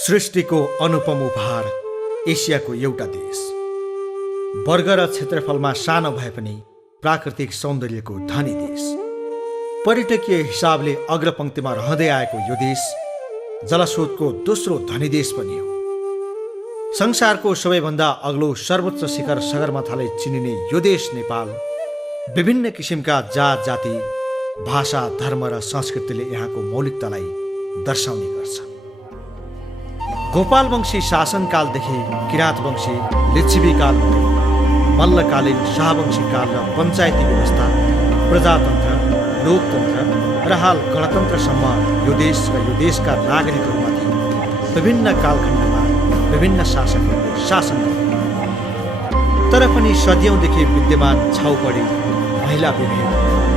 सृष्टिको अनुपम उपहार एसियाको एउटा देश। वर्ग र क्षेत्रफलमा सानो भए पनि प्राकृतिक सौन्दर्यको धनी देश। पर्यटकीय हिसाबले अग्रपङ्क्तिमा रहँदै आएको यो देश जलस्रोतको दोस्रो धनी देश पनि हो। संसारको सबैभन्दा अग्लो सर्वोच्च शिखर सगरमाथाले चिनिने यो देश नेपाल विभिन्न किसिमका जात जाति, भाषा, धर्म र संस्कृतिले यहाँको मौलिकतालाई दर्शाउने गर्छ। गोपालवंशी शासनकालदेखि किराँतवंशी, लिच्छवी काल, मल्लकालीन, शाहवंशी काल र पञ्चायती व्यवस्था, प्रजातन्त्र, लोकतन्त्र र हाल गणतन्त्रसम्म यो देश र यो देशका नागरिकहरूमाथि विभिन्न कालखण्डमा विभिन्न शासकहरूले शासन गरे। तर पनि सदियौँदेखि विद्यमान छाउपडी, महिला विभेद,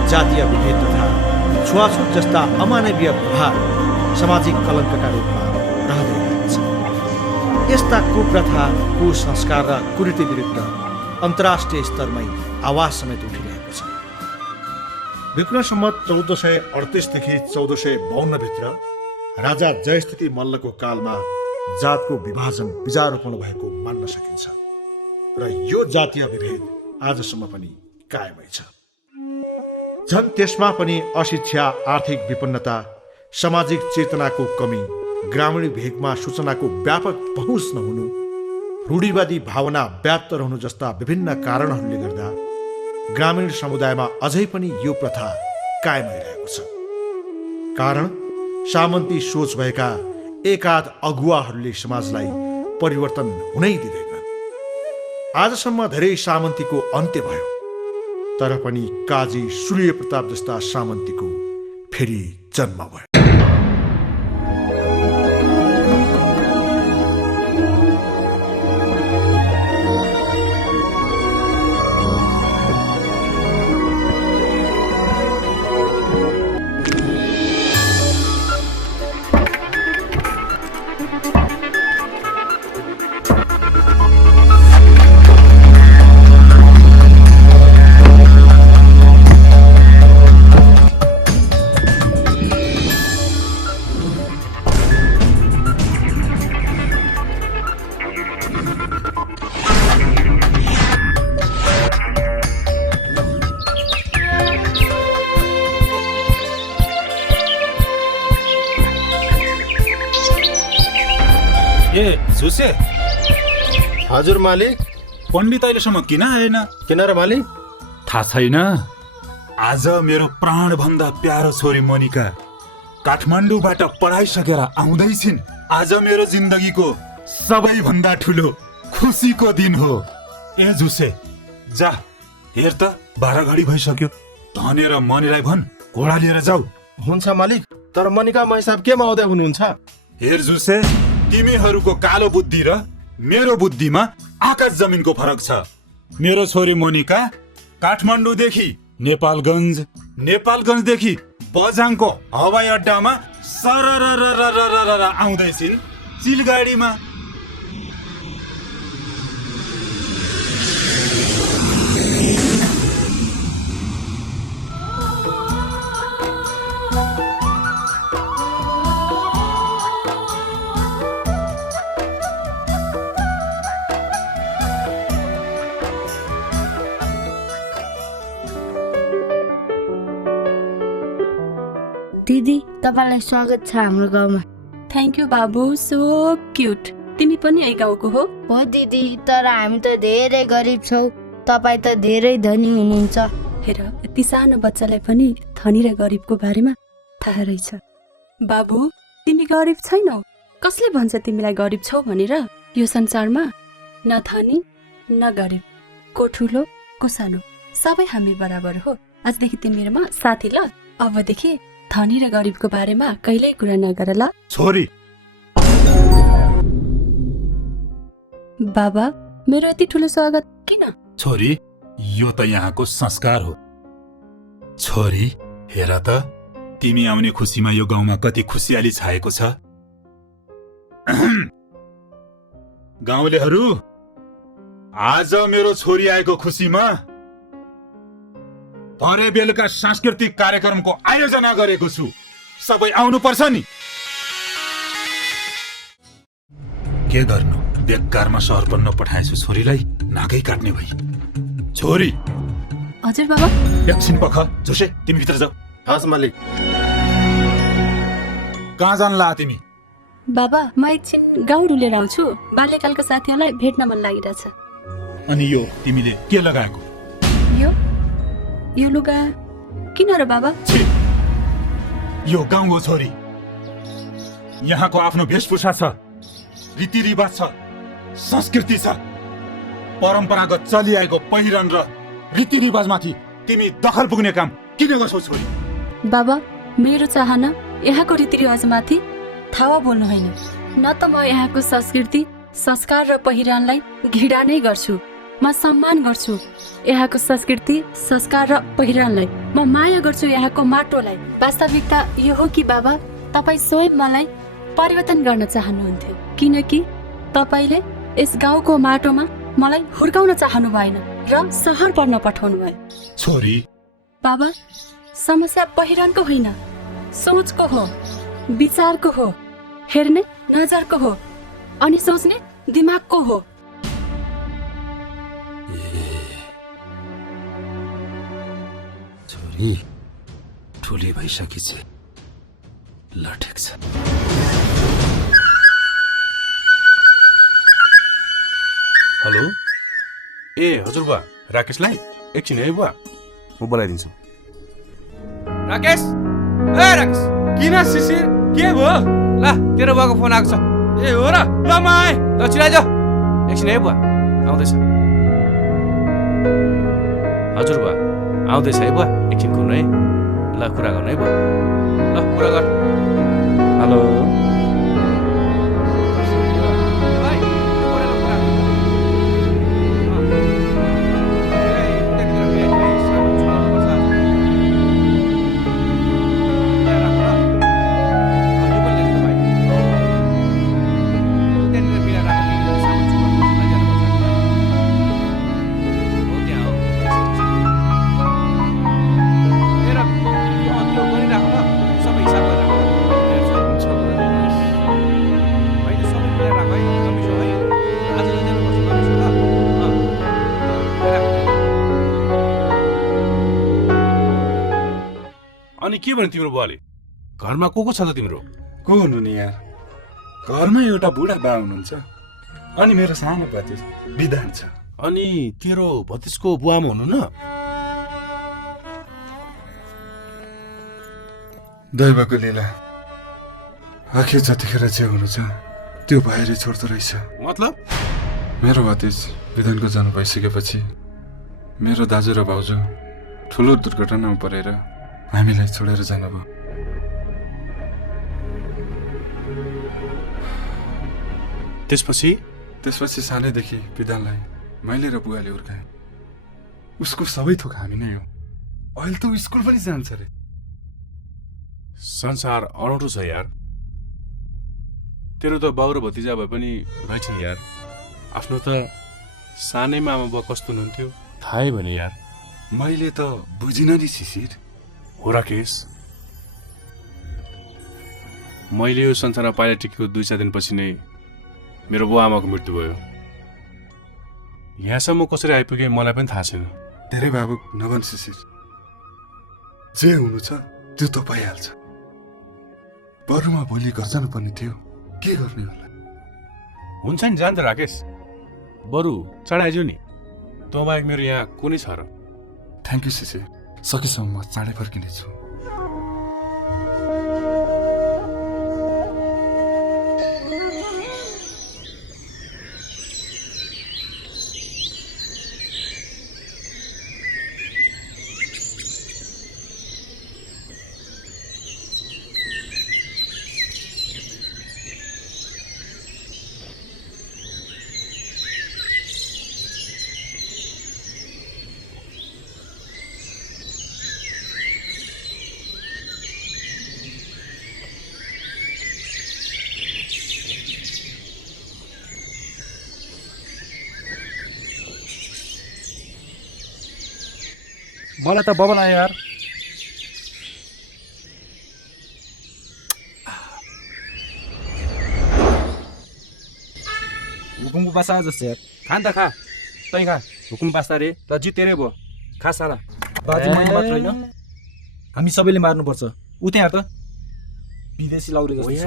जातीय विभेद तथा छुवाछुत जस्ता अमानवीय व्यवहार सामाजिक कलङ्कका रूपमा रहँदै आएको छ। यस्ता कुप्रथा, कुसंस्कार र कुरीति विरुद्ध अन्तर्राष्ट्रिय स्तरमै आवाज समेत उठिरहेको छ। विक्रम सम्वत 1438 देखि 1452 भित्र राजा जयस्थिति मल्लको कालमा जातको विभाजन, बीजारोपण भएको मान्न सकिन्छ र यो जातीय विभेद आजसम्म पनि कायमै छ। झन् त्यसमा पनि अशिक्षा, आर्थिक विपन्नता, सामाजिक चेतनाको कमी, ग्रामीण भेगमा सूचनाको व्यापक पहुँच नहुनु, रूढिवादी भावना व्याप्त रहनु जस्ता विभिन्न कारणहरूले गर्दा ग्रामीण समुदायमा अझै पनि यो प्रथा कायमै रहेको छ। कारण सामन्ती सोच भएका एकाध अगुवाहरूले समाजलाई परिवर्तन हुनै दिँदैनन्। आजसम्म धेरै सामन्तीको अन्त्य भयो, तर पनि काजी सूर्य प्रताप जस्ता सामन्तीको फेरि जन्म भयो। ए झुसे, हजुर मालिक। पण्डित अहिलेसम्म किन आएन? किन र मालिक? थाहा छैन। आज मेरो प्राणभन्दा प्यारो छोरी मोनिका काठमाडौँबाट पढाइसकेर आउँदैछिन्। आज मेरो जिन्दगीको सबैभन्दा ठुलो खुसीको दिन हो। ए झुसे, जा हेर त 12 घडी भइसक्यो। धनेर मनिलाई भन घोडा लिएर जाऊ। हुन्छ मालिक, तर मनिका मैसाब केमा आउँदै हुनुहुन्छ? हेर झुसे, तिमीहरूको कालो बुद्धि र मेरो बुद्धिमा आकाश जमिनको फरक छ। मेरो छोरी मोनिका काठमाडौँदेखि नेपालगञ्ज, नेपालगञ्जदेखि बझाङको हवाई अड्डामा सरर आउँदैछिन् चिलगाडीमा। दिदी, तपाईलाई स्वागत छ हाम्रो गाउँमा। थ्याङ्क यू बाबु, सो क्युट। तिमी पनि यही गाउँको हो? हो दिदी, तर हामी त धेरै गरिब छौँ, तपाईँ त धेरै धनी हुनुहुन्छ। हेर, यति सानो बच्चालाई पनि धनी र गरिबको बारेमा थाहा रहेछ। बाबु, तिमी गरिब छैनौ। कसले भन्छ तिमीलाई गरिब छौ भनेर? यो संसारमा न धनी न गरिब, को ठुलो को सानो, सबै हामी बराबर हो। आजदेखि तिमीहरूमा साथी ल। अबदेखि धनी र गरिबको बारेमा कहिल्यै कुरा नगर ल। छोरी, बाबा, मेरो यति ठुलो स्वागत किन? छोरी, यो त यहाँको संस्कार हो। छोरी, हेर त तिमी आउने खुसीमा यो गाउँमा कति खुसियाली छाएको छ। गाउँलेहरू, आज मेरो छोरी आएको खुसीमा भरे बेलुका सांस्कृतिक कार्यक्रमको आयोजना गरेको छु। सबै आउनु पर्छ नि। के गर्नु, बेकारमा सहर बन्न पठाएछु छोरीलाई, नाकै काट्ने भई। छोरी हजुर बाबा। एकछिन पख, जोसे तिमी भित्र जाऊ। हस् मालिक। कहाँ जानला तिमी? बाबा म एकछिन गाउँ डुलेर आउँछु, बाल्यकालको साथीहरूलाई भेट्न मन लागिरहेछ। अनि यो तिमीले के लगाएको? यो लुगा किन र बाबा? छी, यो गाउँको छोरी, यहाँको आफ्नो वेशभूषा छ, रीतिरिवाज छ, संस्कृति छ, परम्परागत चलिआएको पहिरन र रीतिरिवाजमाथि तिमी दखल पुग्ने काम किन गर्छौ छोरी? बाबा मेरो चाहना यहाँको रीतिरिवाजमाथि थावा बोल्नु होइन, न त म यहाँको संस्कृति संस्कार र पहिरनलाई घृणा नै गर्छु, म सम्मान गर्छु यहाँको संस्कृति संस्कार र पहिरनलाई, म माया गर्छु यहाँको माटोलाई। वास्तविकता यो हो कि बाबा तपाईँ स्वयं मलाई परिवर्तन गर्न चाहनुहुन्थ्यो, किनकि तपाईँले यस गाउँको माटोमा मलाई हुर्काउन चाहनु भएन र सहर पढ्न पठाउनु भयो। छोरी बाबा समस्या पहिरनको होइन, सोचको हो, विचारको हो, हेर्ने नजरको हो, अनि सोच्ने दिमागको हो। छोरी ठुली भइसकेछ, ल ठिक छ। हेलो, ए हजुर बुवा, राकेशलाई एकछिन है बुवा, म बोलाइदिन्छु। राकेश, ए राकेश, किन शिशिर, के भयो? ल तेरो बुवाको फोन आएको छ। ए हो र, ल म आएँ। ल छिराइज, एकछिन है बुवा, आउँदैछ। हजुर बुवा आउँदैछ है बुवा, एकछिन कुर्नु है। ल कुरा गर्नु है बुवा, ल कुरा गर। हेलो, अनि के भन्यो तिम्रो बुवाले? घरमा को छ त तिम्रो? को हुनु नि यार, घरमा एउटा बुढा बा हुनुहुन्छ, अनि मेरो सानो भतिज विधान छ। अनि तेरो भतिजको बुवामा हुनु न? दैवको लीला, आखिर जतिखेर जे हुनु छ त्यो भएर छोड्दो रहेछ। मतलब मेरो भतिज विधानको जन्म भइसकेपछि मेरो दाजु र भाउजू ठुलो दुर्घटनामा परेर हामीलाई छोडेर जानुभयो। त्यसपछि सानैदेखि विधानलाई मैले र बुवाले हुर्काएँ। उसको सबै थोक हामी नै हो। अहिले त स्कुल पनि जान्छ रे। संसार अनौठो छ यार। तेरो त बाउ र भतिजा भए पनि रहेछ यार। आफ्नो त सानैमा आमा बुवा कस्तो हुनुहुन्थ्यो थाहै भने यार। मैले त बुझिन नि शिशिर। हो राकेश, मैले यो संसारमा पाइला टिकेको 2-4 दिनपछि नै मेरो बुवा आमाको मृत्यु भयो। यहाँसम्म कसरी आइपुगे मलाई पनि थाहा छैन। धेरै भावुक नबन शिशिर। जे हुनु छ त्यो त भइहाल्छ। बरुमा भोलि घर जानुपर्ने थियो, के गर्ने होला? हुन्छ नि, जान्छ राकेश, बरु चढाइजो नि। तँ बाहेक मेरो यहाँ कुनै छ र? थ्याङ्क यू शिशिर, सकेसम्म म चाँडै फर्किनेछु। मलाई त बबल आयो यार। हुकुमको बासा जस्तो यार खा नि त खा तै खा हुकुम बासा रे त जितेरै भयो खा साला बाजी मैले मात्र होइन हामी सबैले मार्नुपर्छ उ त्यहाँ त विदेशी लाउरे जस्तो छ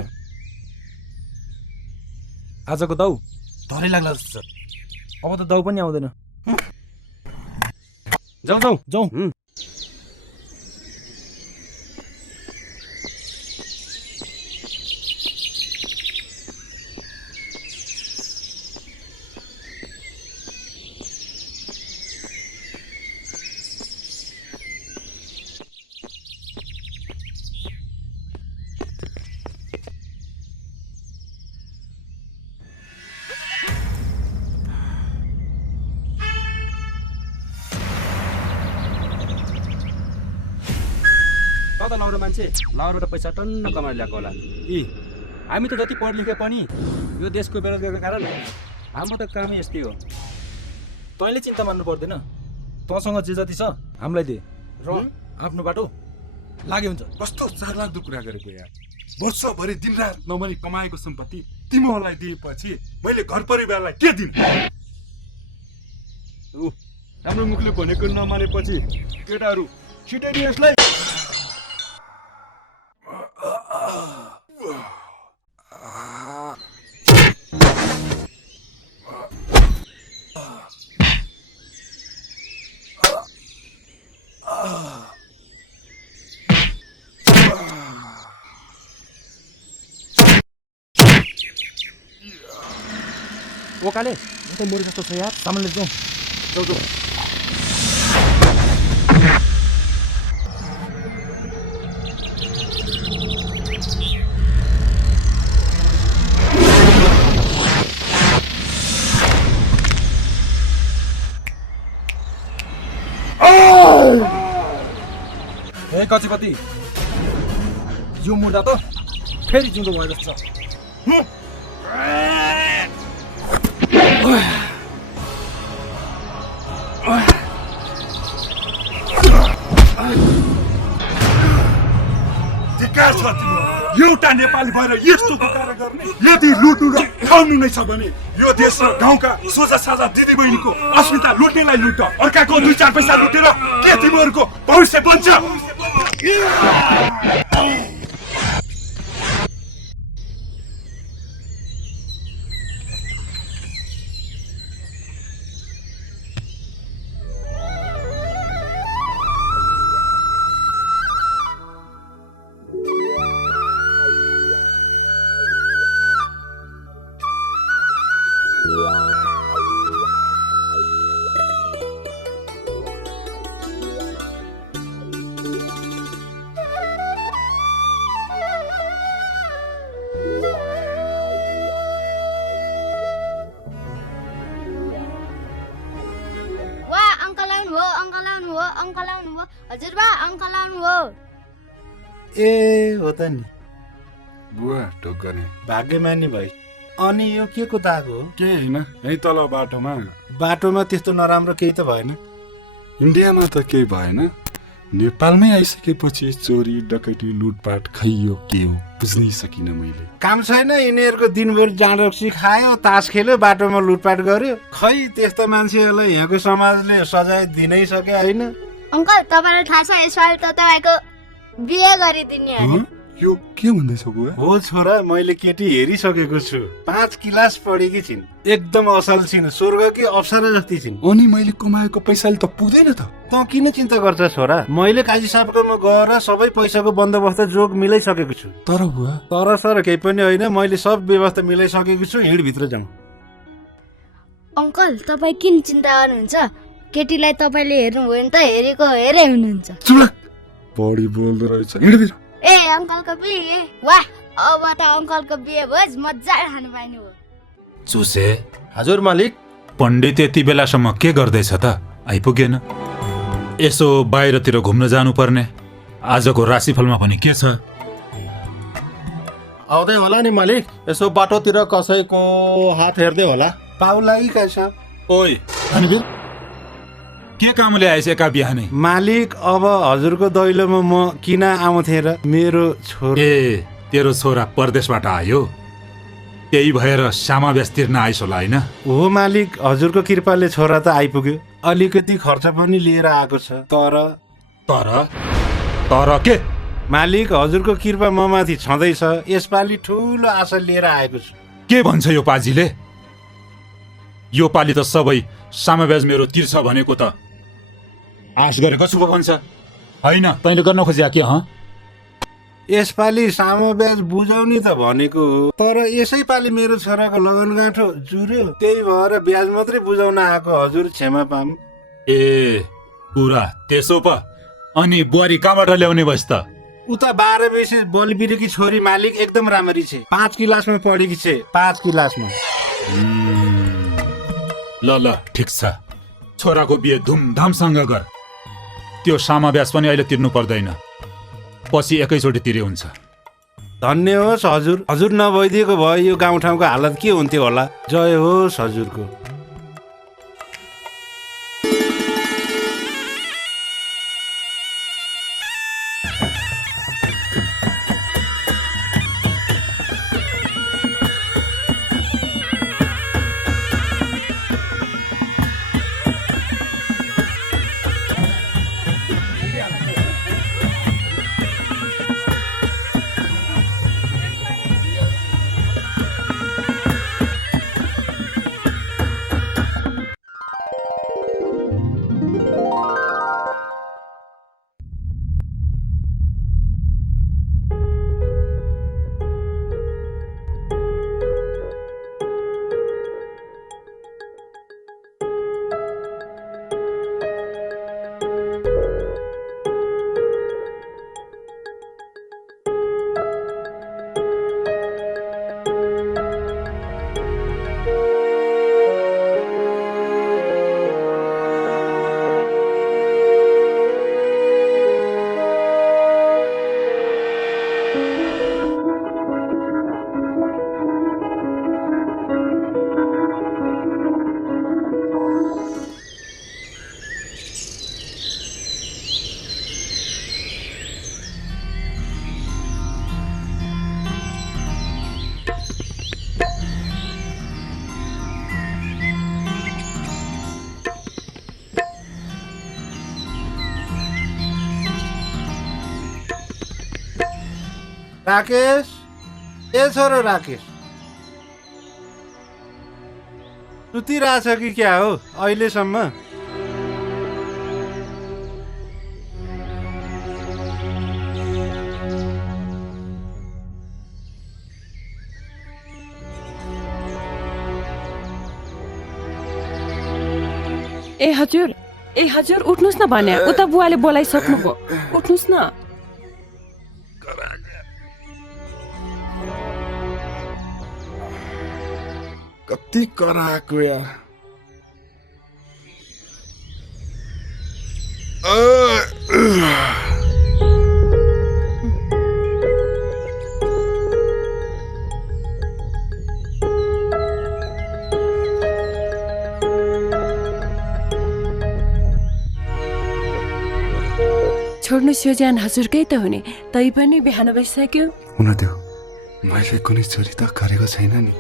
आजको दाउ धरै लाग्ला जस्तो छ अब त दाउ पनि आउँदैन जाउँ जाउँ जाउँ कता लाउरो मान्छे लाउरोबाट पैसा टन्न कमाएर ल्याएको होला यी हामी त जति पढ लेखे पनि यो देशको बेरोजगारको कारण हाम्रो त कामै यस्तै हो तैँले चिन्ता मान्नु पर्दैन तँसँग जे जति छ हामीलाई दे र आफ्नो बाटो लाग्यो हुन्छ कस्तो चाखलाग्दो कुरा गरेको यार वर्षभरि दिनरात नमनी कमाएको सम्पत्ति तिमीहरूलाई दिएपछि मैले घर परिवारलाई के दिनु राम्रो मुखले भनेको नमानेपछि केटाहरू छिटै नि यसलाई ओकाले त मेरो जस्तो छ यार सामानले जाउँ जाउँ जाउँ ए कति जिउ मुर्दा त फेरि जिउँदो भयो जस्तो छ धिक्कार छ तिम्रो एउटा नेपाली भएर यस्तो कार्य गर्ने यदि लुट्नु र खाउनु नै छ भने यो देश र गाउँका सोझा साझा दिदीबहिनीको अस्मिता लुट्नेलाई लुट अर्काको 2-4 पैसा लुटेर के तिमीहरूको भविष्य बन्छ अङ्कल आउनु हो हजुरबा अङ्कल आउनु हो ए हो त नि बुवा ढोक्कने भाग्यमानी भाइ अनि यो के को दाग हो के होइन यही तल बाटोमा बाटोमा त्यस्तो नराम्रो केही त भएन इन्डियामा त केही भएन नेपालमै आइसकेपछि चोरी डकैती लुटपाट खैयो के हो बुझ्नै सकिनँ मैले काम छैन यिनीहरूको दिनभर जाँड रक्सी खायो तास खेल्यो बाटोमा लुटपाट गर्यो खै त्यस्तो मान्छेहरूलाई यहाँको समाजले सजाय दिनै सके होइन अङ्कल तपाईँलाई थाहा छ यसपालि त तपाईँको बिहे गरिदिने अरे यो के भन्दैछ बुवा हो छोरा मैले केटी हेरिसकेको छु 5 क्लास पढेकी छिन् एकदम असल छिन् स्वर्गकी अप्सरा जस्ती छिन् अनि मैले कमाएको पैसाले त पुग्दैन त तँ किन चिन्ता गर्छ छोरा मैले काजी साहबकोमा गएर सबै पैसाको बन्दोबस्त जोग मिलाइसकेको छु तर बुवा तर सर केही पनि होइन मैले सब व्यवस्था मिलाइसकेको छु हिँडभित्र जाउँ अङ्कल तपाईँ किन चिन्ता गर्नुहुन्छ केटीलाई तपाईँले हेर्नुभयो भने त हेरेको हेरे हुनुहुन्छ चुप बढी बोल्दो रहेछ हिँड्दिन ए अङ्कलको बिहे वाह अब त अङ्कलको बिहे भयो मजा खानु पाइनु हो चुसे हजुर मालिक पण्डित यति बेलासम्म के गर्दैछ त आइपुगेन यसो बाहिरतिर घुम्न जानुपर्ने आजको राशिफलमा पनि के छ आउँदै होला नि मालिक यसो बाटोतिर कसैको हात हेर्दै होला पाउलाई का साहब ओइ अनिबिर के कामले आएछ एका बिहानै मालिक अब हजुरको दैलोमा म किन आउँथे र मेरो छोरा ए तेरो छोरा परदेशबाट आयो त्यही भएर समावेश तिर्न आइस होला होइन? हो मालिक, हजुरको कृपाले छोरा त आइपुग्यो। अलिकति खर्च पनि लिएर आएको छ। तर के? मालिक, हजुरको कृपा ममाथि छँदैछ। यसपालि ठुलो आशा लिएर आएको छु। के भन्छ यो पाजीले? यो पालि त सबै समावेश मेरो तिर्छ भनेको त आश गरेको शुभ भन्छ होइन? तैँले गर्न खोज्या के? यसपालि सामब्याज बुझाउने त भनेको हो, तर यसैपालि मेरो छोराको लगनगाँठो जुर्यो, त्यही भएर ब्याज मात्रै बुझाउन आएको। हजुर क्षमा पाऊँ। ए कुरा त्यसो पो। अनि बुहारी कहाँबाट ल्याउने भइस् त? उता 12 वर्षे बलिबिरेकी छोरी मालिक, एकदम राम्ररी छे। 5 क्लासमा पढेकी छे। 5 क्लासमा। ल ठिक छ, छोराको बिहे धुमधामसँग गर। त्यो समावेश पनि अहिले तिर्नु पर्दैन, पछि एकैचोटि तिरे हुन्छ। धन्य होस् हजुर। हजुर नभइदिएको भए यो गाउँठाउँको हालत के हुन्थ्यो होला। जय होस् हजुरको। राकेश, ए छोरो राकेश, सुतिरहेछ कि क्या हो अहिलेसम्म? ए हजुर उठ्नुस् न भने। उता बुवाले बोलाइसक्नु भयो, उठ्नुस् न। कति कराएको यार। छोड्नुहोस् यो ज्यान हजुरकै त हुने, तै पनि बिहान भइसक्यो। हुन देऊ, मैले कुनै चोरी त गरेको छैन नि।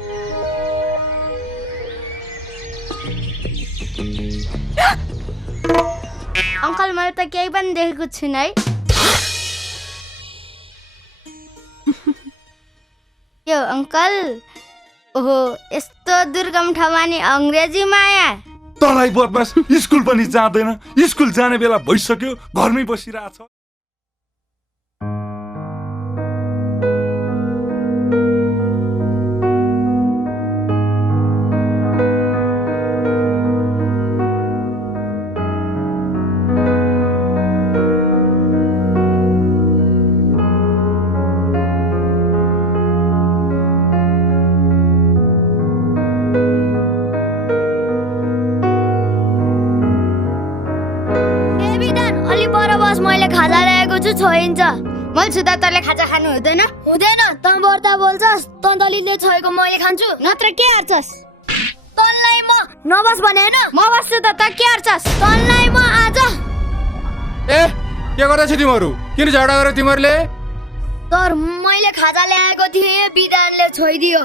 अङ्कल मैले त केही पनि देखेको छुइनँ है। यो अङ्कल, ओहो यस्तो दुर्गम ठाउँमा नि अङ्ग्रेजी माया। तँलाई बदमास स्कुल पनि जाँदैन, स्कुल जाने बेला भइसक्यो, घरमै बसिरहेछ। मैले खाजा ल्याएको छु, छोइन्छ। मैले छुँदा तँले खाजा खानु हुँदैन? हुँदैन। तँ बढ्ता बोल्छस्, तँ दलितले छोएको मैले खान्छु, नत्र के हार्छस्? तँलाई म नबस भने होइन, म बस्छु त के हार्छस्? तँलाई म आज। ए के गर्दैछ तिमीहरू? किन झगडा गरे तिमीहरूले? तर मैले खाजा ल्याएको थिएँ, विधानले छोइदियो।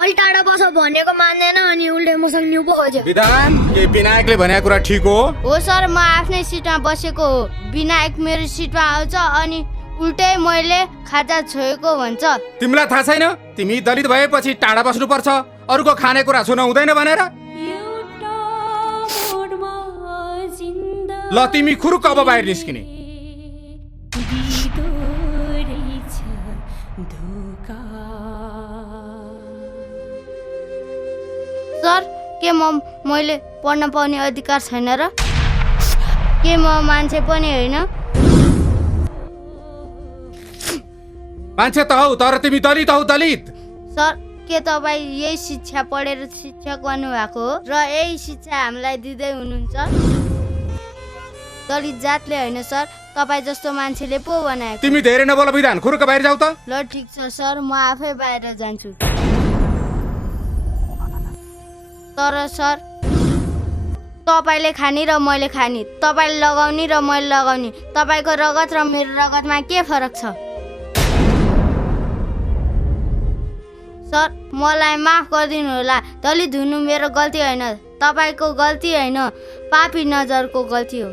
अलि टाढा बस भनेको मान्दैन अनि उल्टे मसँग न्यु पो खोज्यो। विधान के विनायकले भनेको कुरा ठिक हो सर, म आफ्नै सिटमा बसेको हो। विनायक मेरो सिटमा आउँछ अनि उल्टै मैले खाजा छोएको भन्छ। तिमीलाई थाहा छैन तिमी दलित भएपछि टाढा बस्नुपर्छ, अरूको खानेकुरा छुन हुँदैन भनेर? ल तिमी खुरुक अब बाहिर निस्किने। सर, के मैले पढ्न पाउने अधिकार छैन र? के म मान्छे पनि होइन? मान्छे त हौ तर तिमी दलित हौ, दलित। सर, के तपाईँ यही शिक्षा पढेर शिक्षक बन्नुभएको हो र यही शिक्षा हामीलाई दिँदै हुनुहुन्छ? दलित जातले होइन सर, तपाईँ जस्तो मान्छेले पो बनाएको। तिमी धेरै नबोल विधान, खुरुक बाहिर जाऊ त। ल ठिक छ सर, म आफै बाहिर जान्छु। तर सर, तपाईँले खाने र मैले खाने, तपाईँले लगाउने र मैले लगाउने, तपाईँको रगत र मेरो रगतमा के फरक छ? सर, मलाई माफ गरिदिनु होला। दलित हुनु मेरो गल्ती होइन, तपाईँको गल्ती होइन, पापी नजरको गल्ती हो।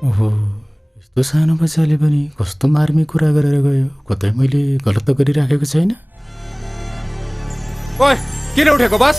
ओहो, यस्तो सानो बच्चाले पनि कस्तो मार्मिक कुरा गरेर गयो। कतै मैले गलत त गरिराखेको छैन? ओए किन उठेको बस?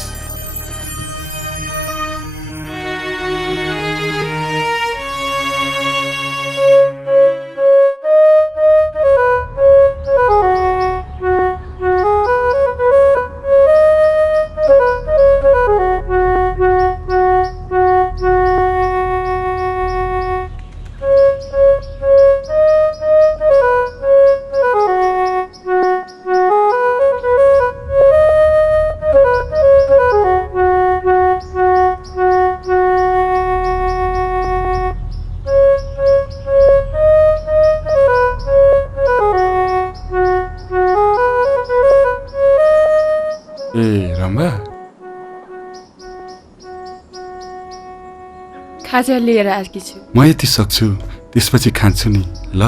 खाजा लिएर आएकी छु। म यति सक्छु त्यसपछि खान्छु नि ल।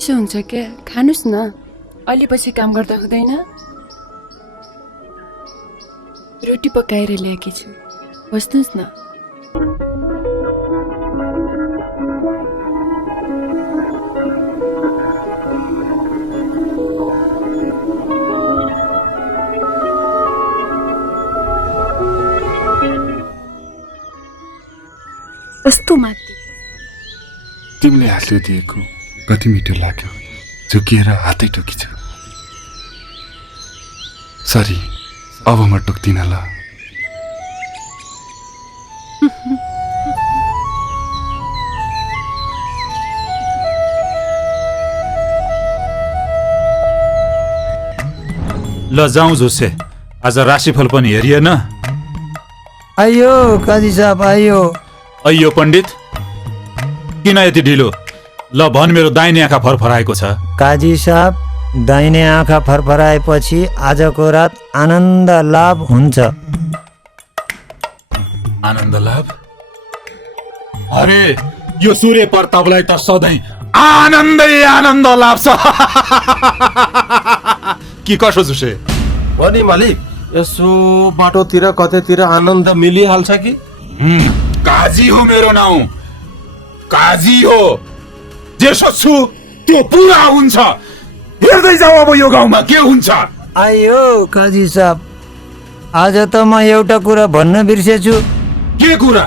के हुन्छ क्या, खानुस् न। अलि पछि काम गर्दा हुँदैन? रोटी पकाएर ल्याएकी छु, बस्नुहोस् न। कस्तो माथि तिमीले हातले दिएको कति मिठो लाग्यो। झुकिएर हातै टोकिछु। सरी, अब म टोक्दिन ल। ल जाउँ झुसे, आज राशिफल पनि हेरिएन। आइयो काजी साहब आइयो। अಯ್यो पण्डित, किन यति ढिलो? ल भन, मेरो दाहिने आँखा फरफराएको छ। काजी साहब, दाहिने आँखा फरफराएपछि आजको रात आनन्द लाभ हुन्छ। आनन्द लाभ? अरे यो सूर्य प्रतापलाई त सधैँ आनन्दै आनन्द लाग्छ। कि कसो झुसे? हो नि मालिक, यसो बाटोतिर कतैतिर आनन्द मिलिहाल्छ कि? काजी हो मेरो नाउँ, काजी हो। जे सोच्छु त्यो पुरा हुन्छ। हेर्दै जाऊ अब यो गाउँमा के हुन्छ। आइयो काजी साहब, आज त म एउटा कुरा भन्न बिर्सेछु। के कुरा?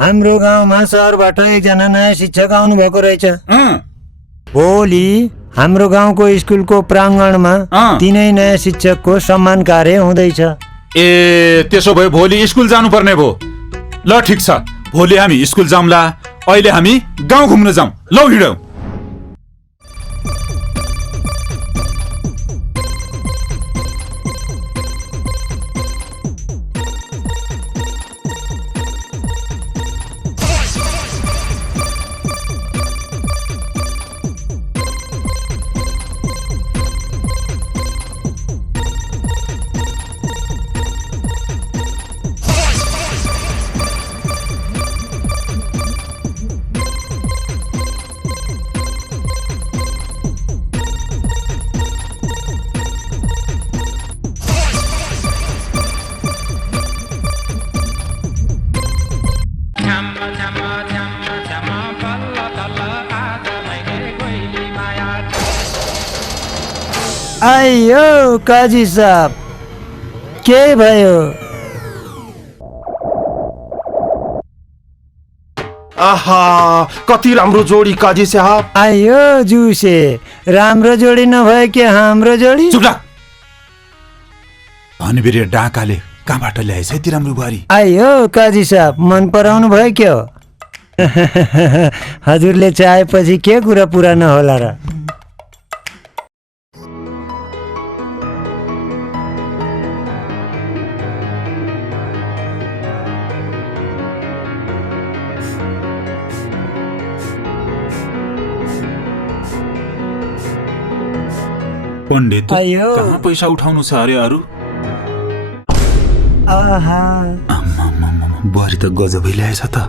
हाम्रो गाउँमा सहरबाट एकजना नयाँ शिक्षक आउनु भएको रहेछ। भोलि हाम्रो गाउँको स्कुलको प्राङ्गणमा तिनै नयाँ शिक्षकको सम्मान कार्य हुँदैछ। ए त्यसो भए भोलि स्कुल जानुपर्ने भयो। ल ठिक छ, भोलि हामी स्कुल जाउँला। अहिले हामी गाउँ घुम्न जाउँ। लौ हिँडौँ। आइयो काजी साहब, के भयो? आहा, कति राम्रो जोडी काजी साहब। आइयो जुसे, राम्रो जोडी नभए के हाम्रो जोडी? चुप लाग। धनवीर डाकाले कहाँबाट ल्याएछ यति राम्रो बुहारी? आइयो काजी साहब, मन पराउनु भयो के हो? हजुरले चाहेपछि के कुरा पुरा नहोला र? पण्डित आइयो। कहाँ पैसा उठाउनु छ अरे अरू? आहा, बुहारी त गजबै ल्याएछ त।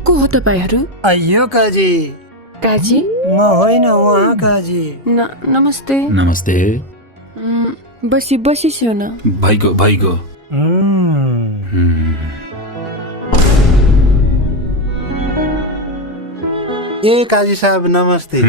को हो तपाईँहरू? आइयो काजी। काजी? म होइन, उहाँ काजी। नमस्ते। नमस्ते। बसी छेउ न। भाइको। ए काजी साहब नमस्ते।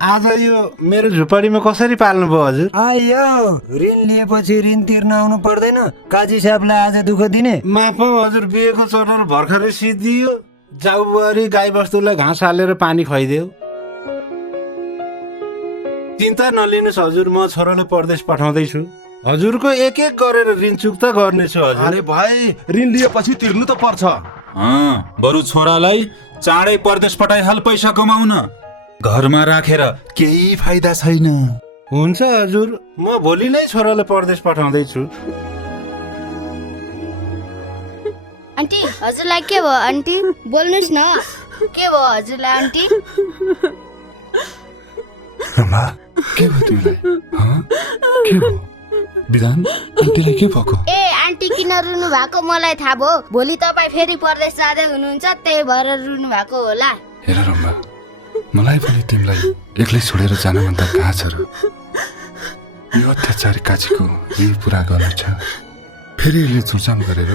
आज यो मेरो झुपडीमा कसरी पाल्नु भयो हजुर? आइयो, ऋण लिएपछि ऋण तिर्न आउनु पर्दैन। काजी साहबलाई आज दुःख दिने? माफ हजुर, बिहेको चटर भर्खरै सिद्धियो। जाउ बुहारी, गाई बस्तुलाई घाँस हालेर पानी खुवाइदेऊ। चिन्ता नलिनुहोस् हजुर, म छोरालाई परदेश पठाउँदैछु। हजुरको एक एक गरेर ऋण चुक्ता गर्नेछु हजुर। अरे भाइ, ऋण लिएपछि तिर्नु त पर्छ। बरु छोरालाई चाँडै परदेश पठाइहाल, पैसा कमाउन। घरमा राखेर केही फाइदा छैन। हुन्छ हजुर, म भोलि नै छोरालाई परदेश पठाउँदैछु। आन्टी, हजुरलाई के भयो आन्टी? बोल्नुहोस् न, के भयो हजुरलाई आन्टी? रम्भा, के भयो तिमीलाई? के भयो? विधान, आन्टीलाई के भएको? ए आन्टी किन रुनु भएको मलाई थाहा भयो। भोलि तपाईँ फेरि परदेश जाँदै हुनुहुन्छ, त्यही भएर रुनु भएको होला। हेर रम्भा, मलाई पनि तिमीलाई एक्लै छोडेर जान मन त कहाँ छ र? यो अत्याचारी काजीको ऋण पुरा गर्नु छ, फेरि यसले चुचाम गरेर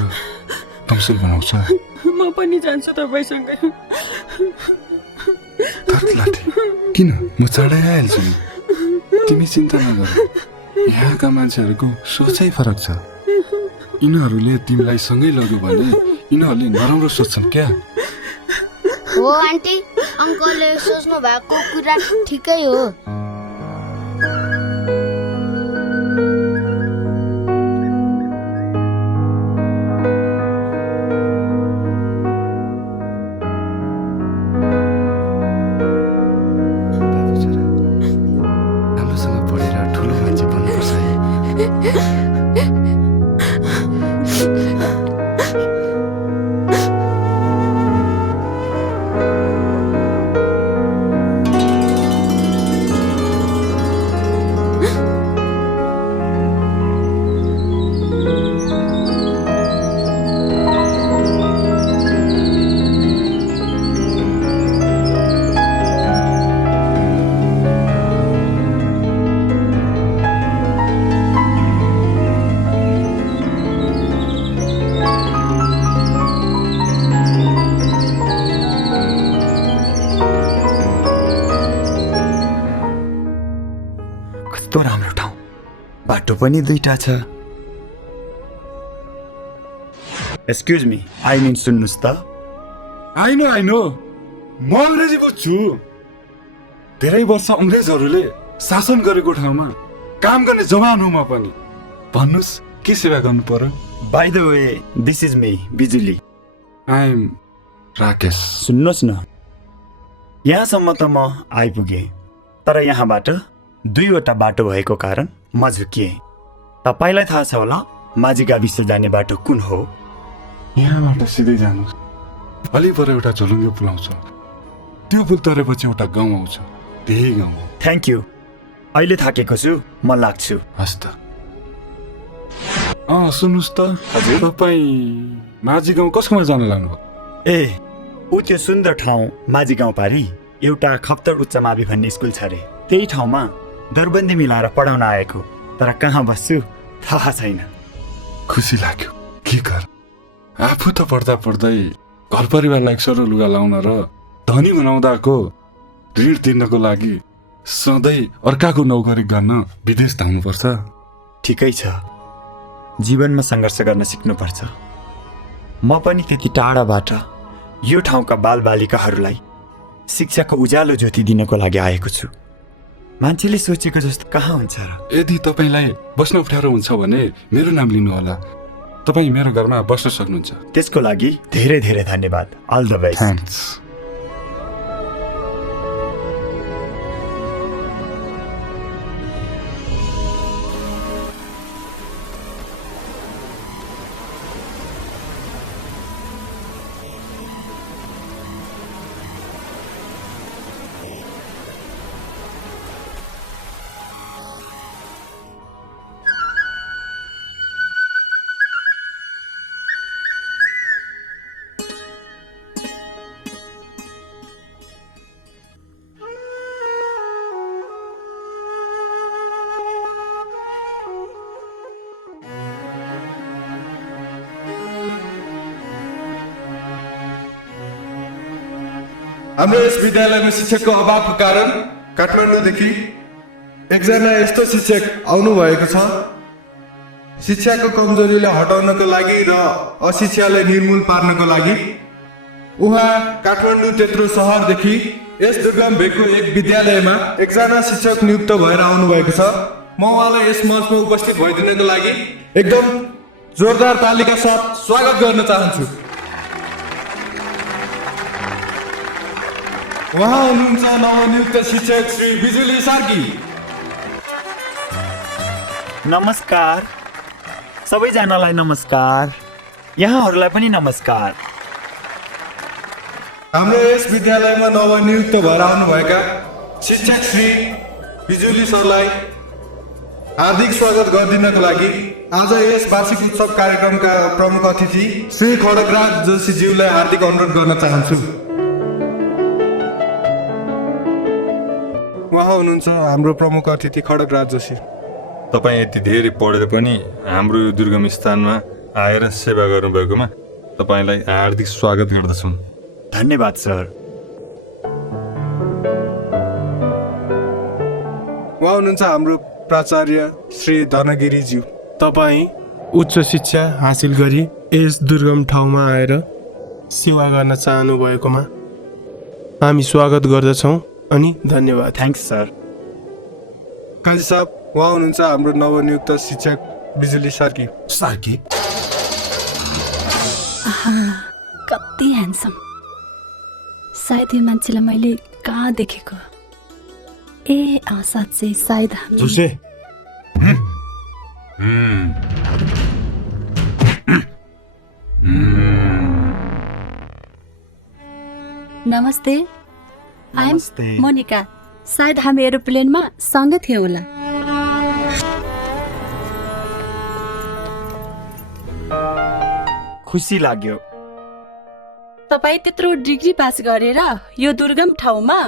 तम्सुल बनाउँछ। म पनि जान्छु तपाईँसँगै। लाठी, किन? म चाँडै आइहाल्छु नि, तिमी चिन्ता नगर। यहाँका मान्छेहरूको सोचाइ फरक छ। यिनीहरूले तिमीलाई सँगै लग्यो भने यिनीहरूले नराम्रो सोच्छन् क्या? हो आन्टी, अङ्कलले सोच्नु भएको कुरा ठिकै हो। राम्रोसँग पढेर ठुलो मान्छे बन्नुपर्छ है। कस्तो राम्रो ठाउँ, बाटो पनि दुईटा छ। एक्सक्युज मी, आई मिन सुन्नुहोस् त। आई नो, म अङ्ग्रेजी बुझ्छु। धेरै वर्ष अङ्ग्रेजहरूले शासन गरेको ठाउँमा काम गर्ने जवान हो म पनि। भन्नुहोस्, के सेवा गर्नु पर्यो? By the way, this is me, Bijuli. I am Rakesh. सुन्नुहोस् न, यहाँसम्म त म आइपुगेँ, तर यहाँबाट दुईवटा बाटो भएको कारण म झुकिएँ। तपाईँलाई थाहा छ होला माझी गाविस जाने बाटो कुन हो? यहाँबाट सिधै जानुहोस्, अलि पर एउटा झोलुङ्गे पुल आउँछ, त्यो पुल तरेपछि एउटा गाउँ आउँछ, त्यही गाउँ हो। थ्याङ्क यू, अहिले थाकेको छु, म लाग्छु। हस् त। सुन्नुहोस् त, तपाईँ माझी गाउँ कसकोमा जान लाग्नुभयो? ए, ऊ त्यो सुन्दर ठाउँ माझी गाउँ पारी एउटा खप्तर उच्च मावि भन्ने स्कुल छ अरे, त्यही ठाउँमा दरबन्दी मिलाएर पढाउन आएको, तर कहाँ बस्छु थाहा छैन। खुसी लाग्यो, के गर, आफू त पढ्दा पढ्दै घर परिवारलाई सरो लुगा लाउन र धनी बनाउँदाको ऋण तिर्नको लागि सधैँ अर्काको नौकरी गर्न विदेश धाउनुपर्छ। ठिकै छ, जीवनमा सङ्घर्ष गर्न सिक्नुपर्छ। म पनि त्यति टाढाबाट यो ठाउँका बालबालिकाहरूलाई शिक्षाको उज्यालो ज्योति दिनको लागि आएको छु। मान्छेले सोचेको जस्तो कहाँ हुन्छ र? यदि तपाईँलाई बस्न अप्ठ्यारो हुन्छ भने मेरो नाम लिनुहोला, तपाईँ मेरो घरमा बस्न सक्नुहुन्छ। त्यसको लागि धेरै धेरै धन्यवाद। All the best. थ्याङ्क्स। हाम्रो यस विद्यालयमा शिक्षकको अभावको कारण काठमाडौँदेखि एकजना यस्तो शिक्षक आउनु भएको छ शिक्षाको कमजोरीलाई हटाउनको लागि र अशिक्षालाई निर्मूल पार्नको लागि। उहाँ काठमाडौँ त्यत्रो सहरदेखि यस दुर्गम भेगको एक विद्यालयमा एकजना शिक्षक नियुक्त भएर आउनु भएको छ। म उहाँलाई यस मञ्चमा उपस्थित भइदिनको लागि एकदम जोरदार तालीका साथ स्वागत गर्न चाहन्छु। उहाँ हुनुहुन्छ नवनियुक्त शिक्षक श्री बिजुली सार्की। नमस्कार सबैजनालाई, नमस्कार यहाँहरूलाई पनि नमस्कार। हाम्रो यस विद्यालयमा नवनियुक्त भएर आउनुभएका शिक्षक श्री बिजुली सरलाई हार्दिक स्वागत गरिदिनको लागि आज यस वार्षिक उत्सव कार्यक्रमका प्रमुख अतिथि श्री खड्गराज जोशीज्यूलाई हार्दिक अनुरोध गर्न चाहन्छु। उहाँ हुनुहुन्छ हाम्रो प्रमुख अतिथि खड्गराज जोशी। तपाईँ यति धेरै पढेर पनि हाम्रो यो दुर्गम स्थानमा आएर सेवा गर्नुभएकोमा तपाईँलाई हार्दिक स्वागत गर्दछौँ। धन्यवाद सर। उहाँ हुनुहुन्छ हाम्रो प्राचार्य श्री धनगिरीज्यू। तपाईँ उच्च शिक्षा हासिल गरी यस दुर्गम ठाउँमा आएर सेवा गर्न चाहनु भएकोमा हामी स्वागत गर्दछौँ अनि धन्यवाद। Thanks sir. काजी साहब, उहाँ हुनुहुन्छ हाम्रो नवनियुक्त शिक्षक बिजुली सार्की। सार्की कति ह्यान्डसम। सायद यो मान्छेलाई मैले कहाँ देखेको। ए साँच्चै सायद जोसे नमस्ते, आई एम मोनिका। सायद हामी एरोप्लेनमा सँगै थियौँ होला। खुसी लाग्यो। तपाईँ त्यत्रो डिग्री पास गरेर यो दुर्गम ठाउँमा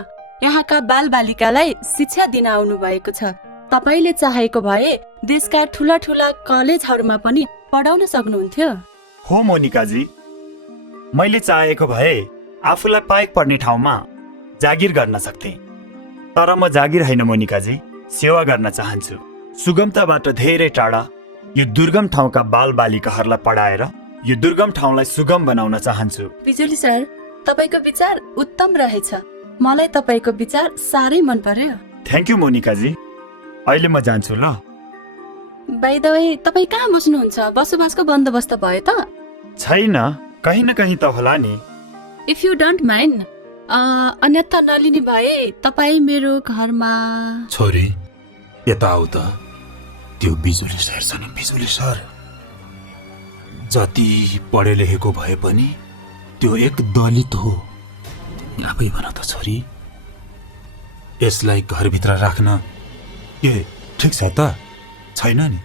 यहाँका बालबालिकालाई शिक्षा दिन आउनु भएको छ। तपाईँले चाहेको भए देशका ठुला ठुला कलेजहरूमा पनि पढाउन सक्नुहुन्थ्यो। हो मोनिकाजी, मैले चाहेको भए आफूलाई पाइक पर्ने ठाउँमा जागिर गर्न सक्थेँ। तर म जागिर होइन मोनिकाजी, सेवा गर्न चाहन्छु। सुगमताबाट धेरै टाढा यो दुर्गम ठाउँका बालबालिकाहरूलाई पढाएर यो दुर्गम ठाउँलाई सुगम बनाउन चाहन्छु। बिजुली सर, तपाईँको विचार उत्तम रहेछ। मलाई तपाईँको विचार साह्रै मन पर्यो। थ्याङ्क यू मोनिकाजी। अहिले म जान्छु ल। बाइ द वे, तपाईँ कहाँ बस्नुहुन्छ? बसोबासको बन्दोबस्त भयो त? छैन, कहीँ न कहीँ त होला नि। इफ यु डोन्ट माइन्ड, अन्यथा नलिने भए तपाईँ मेरो घरमा। छोरी यता आऊ त। त्यो बिजुली सर छ नि, बिजुली सर जति पढे लेखेको भए पनि त्यो एक दलित हो। आफै भन त छोरी, यसलाई घरभित्र राख्न के ठिक छ त? छैन नि।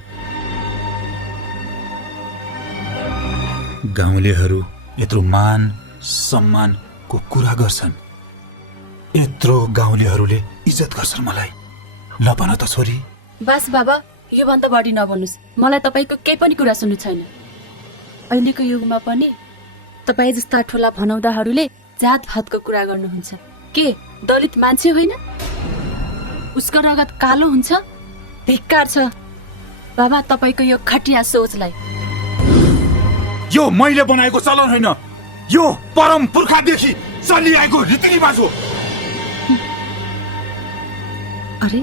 गाउँलेहरू यत्रो मान सम्मानको कुरा गर्छन्, यत्रो गाउँलेहरूले इज्जत गर्छन् मलाई। ल भन त छोरी। बास बाबा, योभन्दा बढी नभन्नुहोस्। मलाई तपाईँको केही पनि कुरा सुन्नु छैन। अहिलेको युगमा पनि तपाईँ जस्ता ठुला भनाउँदाहरूले जातभातको कुरा गर्नुहुन्छ। के दलित मान्छे होइन? उसको रगत कालो हुन्छ? धिक्कार छ बाबा तपाईँको यो खटिया सोचलाई। यो मैले बनाएको चलन होइन, यो परम पुर्खादेखि चलिआएको रीतिरिवाज हो। अरे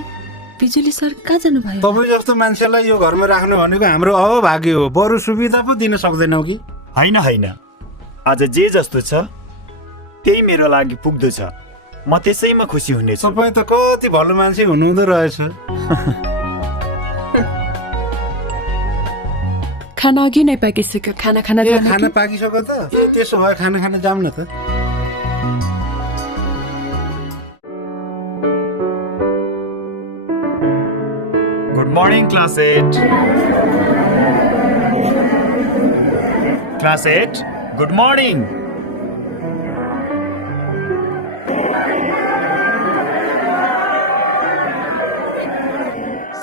बिजुली सर कहाँ जानुभयो? तपाईँ जस्तो मान्छेलाई यो घरमा राख्नु भनेको हाम्रो अभाग्य हो। बरु सुविधा पो दिन सक्दैनौ कि? होइन होइन, आज जे जस्तो छ त्यही मेरो लागि पुग्दो छ। म त्यसैमा खुसी हुनेछु। तपाईँ त कति भलो मान्छे हुनुहुँदो रहेछ। खाना अघि नै पाकिसक्यो, खाना खाना पाकिसक्यो त? ए त्यसो भए खाना खान जाऊँ न त। Good morning class 8। Class 8, good morning.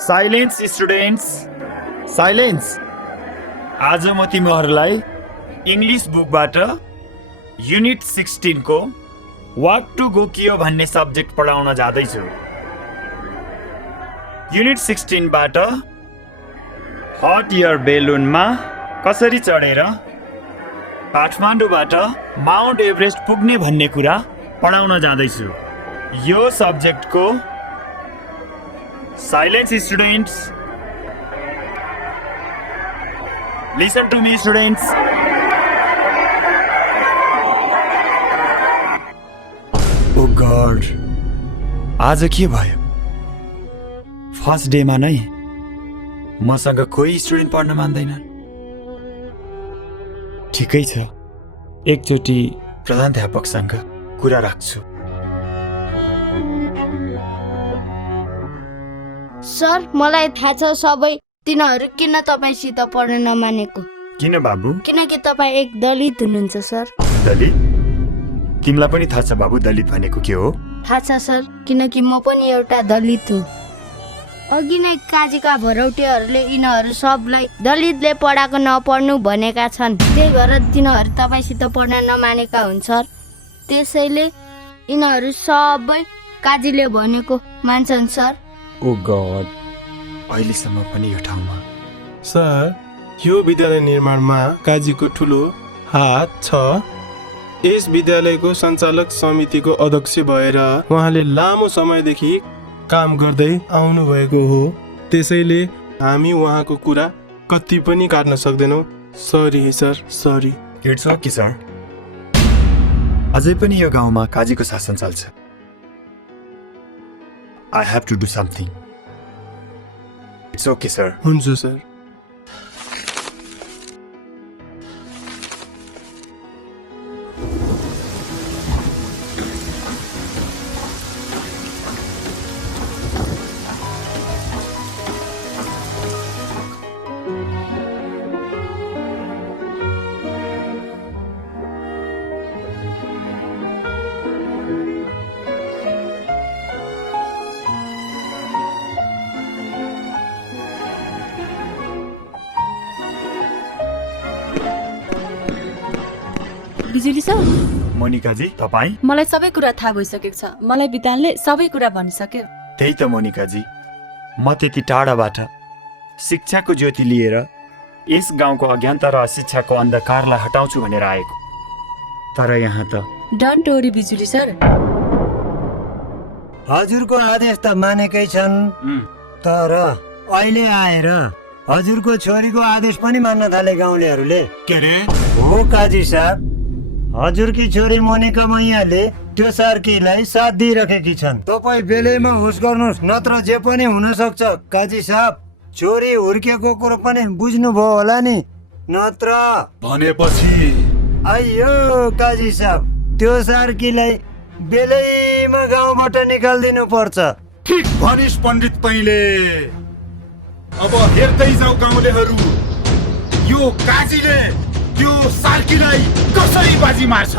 Silence students, silence. आज म तिमीहरूलाई इङ्ग्लिस बुकबाट युनिट 16 को वाक टु गोकियो भन्ने सब्जेक्ट पढाउन जाँदैछु। युनिट 16 बाट हट एयर बेलुनमा कसरी चढेर काठमाडौँबाट माउन्ट एभरेस्ट पुग्ने भन्ने कुरा पढाउन जाँदैछु। यो सब्जेक्टको silence students, listen to me students. Oh God, आज के भयो? फर्स्ट डेमा नै मसँग कोही स्टुडेन्ट पढ्न मान्दैन। ठिकै छ, एकचोटि प्रधानाध्यापकसँग कुरा राख्छु। सर मलाई थाहा छ सबै तिनीहरू किन तपाईँसित पढ्न नमानेको। किन बाबु? किनकि तपाईँ एक दलित हुनुहुन्छ सर। दलित? तिमीलाई पनि थाहा छ बाबु दलित भनेको के हो? थाहा छ सर, किनकि म पनि एउटा दलित हुँ। अघि नै काजीका भरौटेहरूले यिनीहरू सबलाई दलितले पढाएको नपढ्नु भनेका छन्। त्यही भएर तिनीहरू तपाईँसित पढ्न नमानेका हुन् सर। त्यसैले यिनीहरू सबै काजीले भनेको मान्छन् सर। ओ गॉड, अहिलेसम्म पनि यो ठाउँमा। सर, यो विद्यालय निर्माणमा काजीको ठुलो हात छ। यस विद्यालयको सञ्चालक समितिको अध्यक्ष भएर उहाँले लामो समयदेखि काम गर्दै आउनु भएको हो। त्यसैले हामी उहाँको कुरा कति पनि काट्न सक्दैनौँ। Sorry sir, sorry. It's okay sir. अझै पनि यो गाउँमा काजीको शासन चल्छ। I have to do something. It's okay, sir. हुन्छ सर। बिजुली सर। मोनिकाजी, तपाईँ? मलाई सबै कुरा थाहा भइसकेको छ। मलाई विद्यालयले सबै कुरा भनिसक्यो। त्यही त मोनिकाजी, म त्यति टाढाबाट शिक्षाको ज्योति लिएर यस गाउँको अज्ञानता र अशिक्षाको अन्धकारलाई हटाउँछु भनेर आएको। तर यहाँ त डोन्ट वरी बिजुली सर। हजुरको आदेश त मानेकै छन्, तर अहिले आएर हजुरको छोरीको आदेश पनि मान्न थाले गाउँलेहरूले। के रे? हो काजी साहब, हजुरकी छोरी मोनिका मैयाले त्यो सार्कीलाई साथ दिइराखेकी छन्। तपाईँ बेलैमा होस गर्नुहोस्, नत्र जे पनि हुन सक्छ। काजी साहब, छोरी हुर्केको कुरो पनि बुझ्नुभयो होला नि, नत्र भनेपछि आइयो काजी साहब, त्यो सार्कीलाई बेलैमा गाउँबाट निकालिदिनु पर्छ। ठिक भनिस् पण्डित तैले। अब हेर्दै जाऊ गाउँलेहरू, यो काजीले त्यो सार्कीलाई कसरी बाजी मार्छ।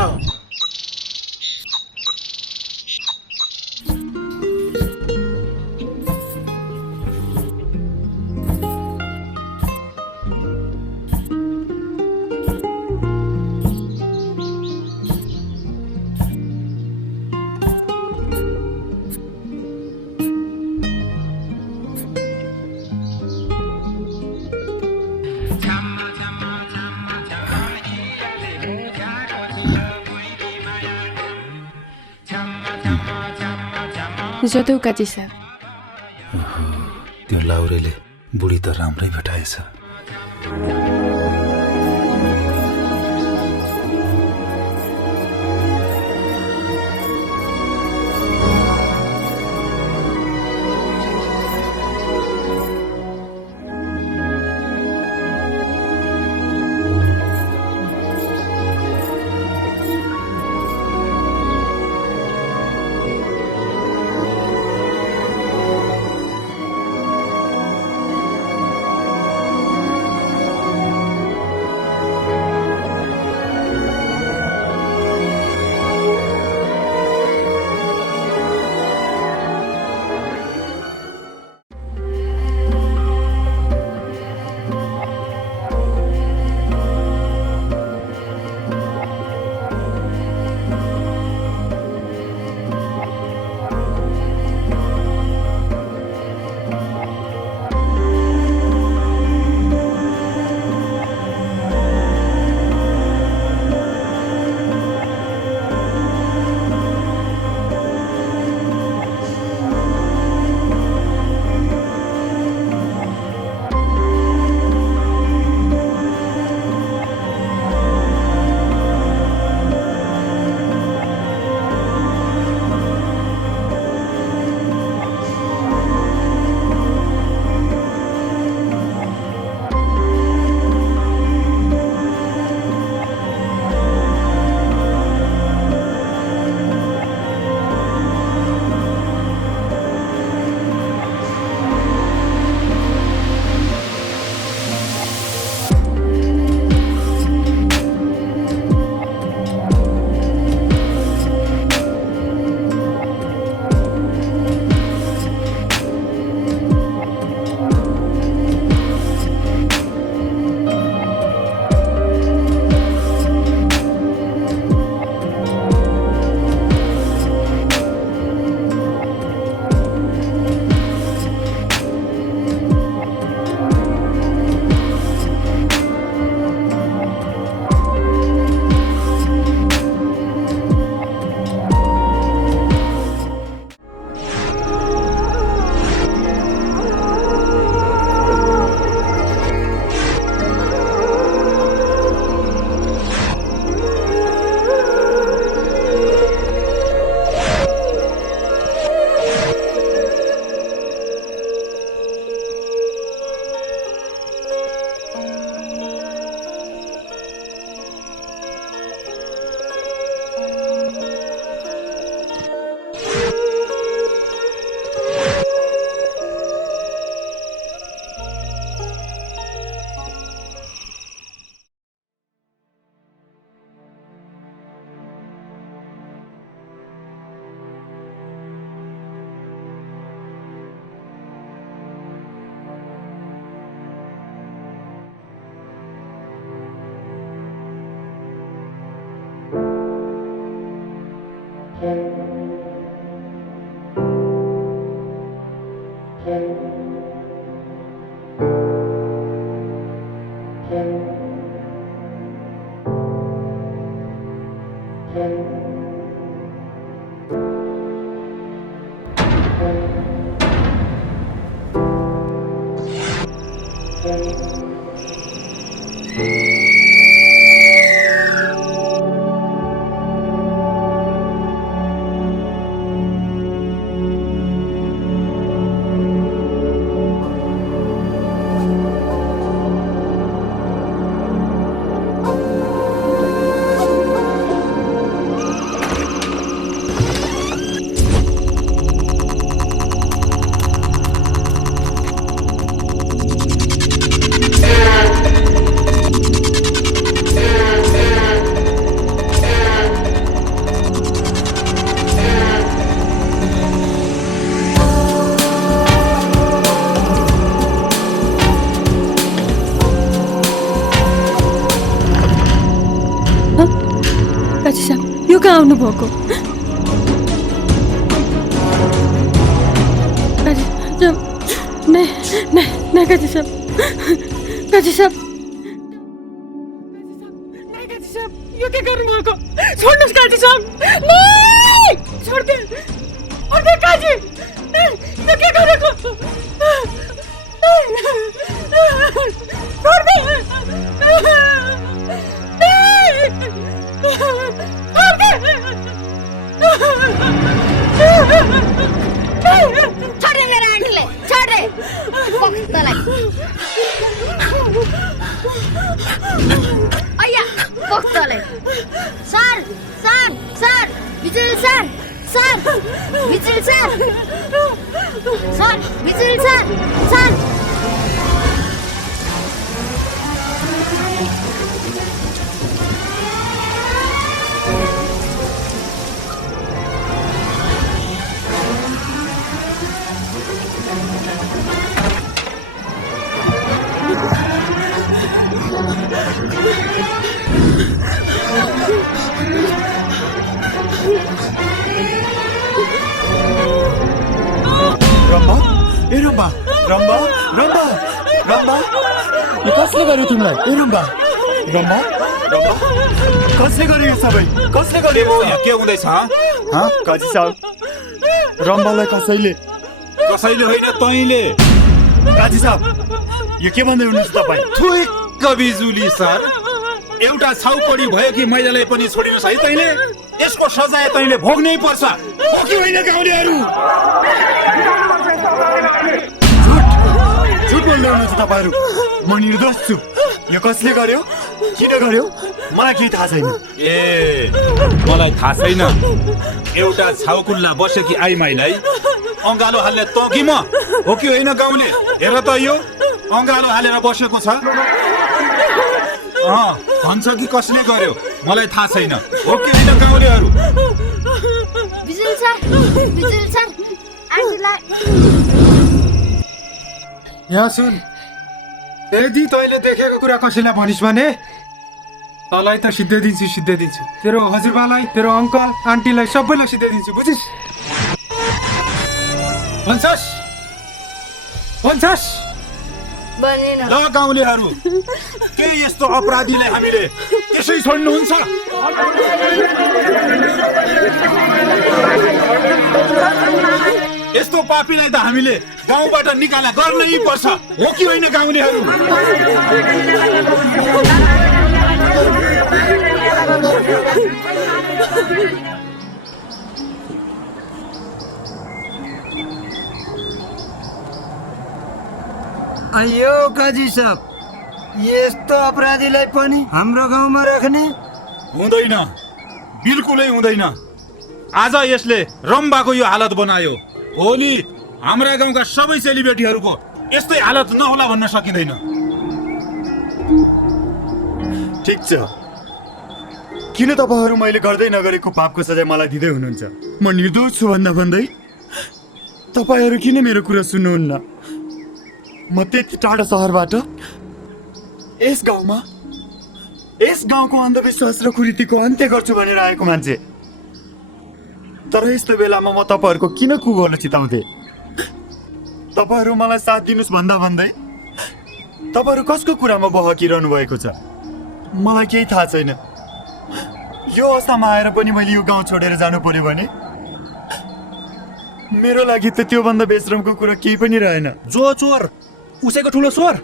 जतौ काजी साहब। त्यो लाउरेले बुढी त राम्रै भेटाएछ। यो कहाँ आउनुभएको? काजी साहब यो के गर्नुभएको? छोड्नुहोस् काजी साहब, छोड्दे अर्कै काजी त्यो के गरेको छोड्दे छोडे मेरो आन्टीलाई छोडे पक्तलाई अय्या पक्तलाई सर सर सर विजय सर सर विजय सर सर विजय सर सर रम्बा ए रम्बा रम्बा रम्बा रम्बा यो कसले गर्यो तिमीलाई ए रम्बा रम्बा रम्बा कसले गर्यो यो सबै कसले गर्यो यहाँ के हुँदैछ काजी साहब रम्बालाई कसैले होइन तैँले काजी साहब यो के भन्दै हुनुहुन्छ तपाईँ ठुक्क बिजुली सर एउटा छाउपडी भयो कि महिलालाई पनि छोडिनुहोस् है तैँले यसको सजाय तैँले भोग्नै पर्छ हो कि होइन गाउँलेहरू झुट बोल्दै हुनुहुन्छ तपाईँहरू म निर्दोष छु यो कसले गर्यो किन गर्यो मलाई केही थाहा छैन ए मलाई थाहा छैन एउटा छाउकुल्ला बसेकी आइमाईलाई अँगालो हाल्ने त कि म हो कि होइन गाउँले हेर त यो अँगालो हालेर बसेको छ भन्छ कि कसले गर्यो मलाई थाहा छैन हो कि होइन गाउँलेहरू विजय सर आन्टीलाई यहाँ सुन यदि तैँले देखेको कुरा कसैलाई भनिस् भने तँलाई त सिधै दिन्छु तेरो हजुरबालाई तेरो अङ्कल आन्टीलाई सबैलाई सिधै दिन्छु बुझिस् भन्छस् ल गाउँलेहरू के यस्तो अपराधीलाई हामीले त्यसै छोड्नुहुन्छ यस्तो पापीलाई त हामीले गाउँबाट निकाला गर्नै पर्छ हो कि होइन गाउँलेहरू अयो काजी साहब यस्तो अपराधीलाई पनि हाम्रो गाउँमा राख्ने हुँदैन बिल्कुलै हुँदैन आज यसले रम्बाको यो हालत बनायो भोलि हाम्रा गाउँका सबै सेलिब्रेटीहरूको यस्तै हालत नहोला भन्न सकिँदैन ठिक छ किन तपाईँहरू मैले गर्दै नगरेको पापको सजाय मलाई दिँदै हुनुहुन्छ म निर्दोष छु भन्दै तपाईँहरू किन मेरो कुरा सुन्नुहुन्न म त्यति टाढा सहरबाट यस गाउँको अन्धविश्वास र कुरीतिको अन्त्य गर्छु भनेर आएको मान्छे तर यस्तो बेलामा म तपाईँहरूको किन कुगोर्न चिताउँथे तपाईँहरू मलाई साथ दिनुहोस् भन्दै तपाईँहरू कसको कुरामा बहकिरहनु भएको छ मलाई केही थाहा छैन यो अवस्थामा आएर पनि मैले यो गाउँ छोडेर जानु पर्यो भने मेरो लागि त त्योभन्दा बेश्रमको कुरा केही पनि रहेन जो चोर उसैको ठुलो स्वर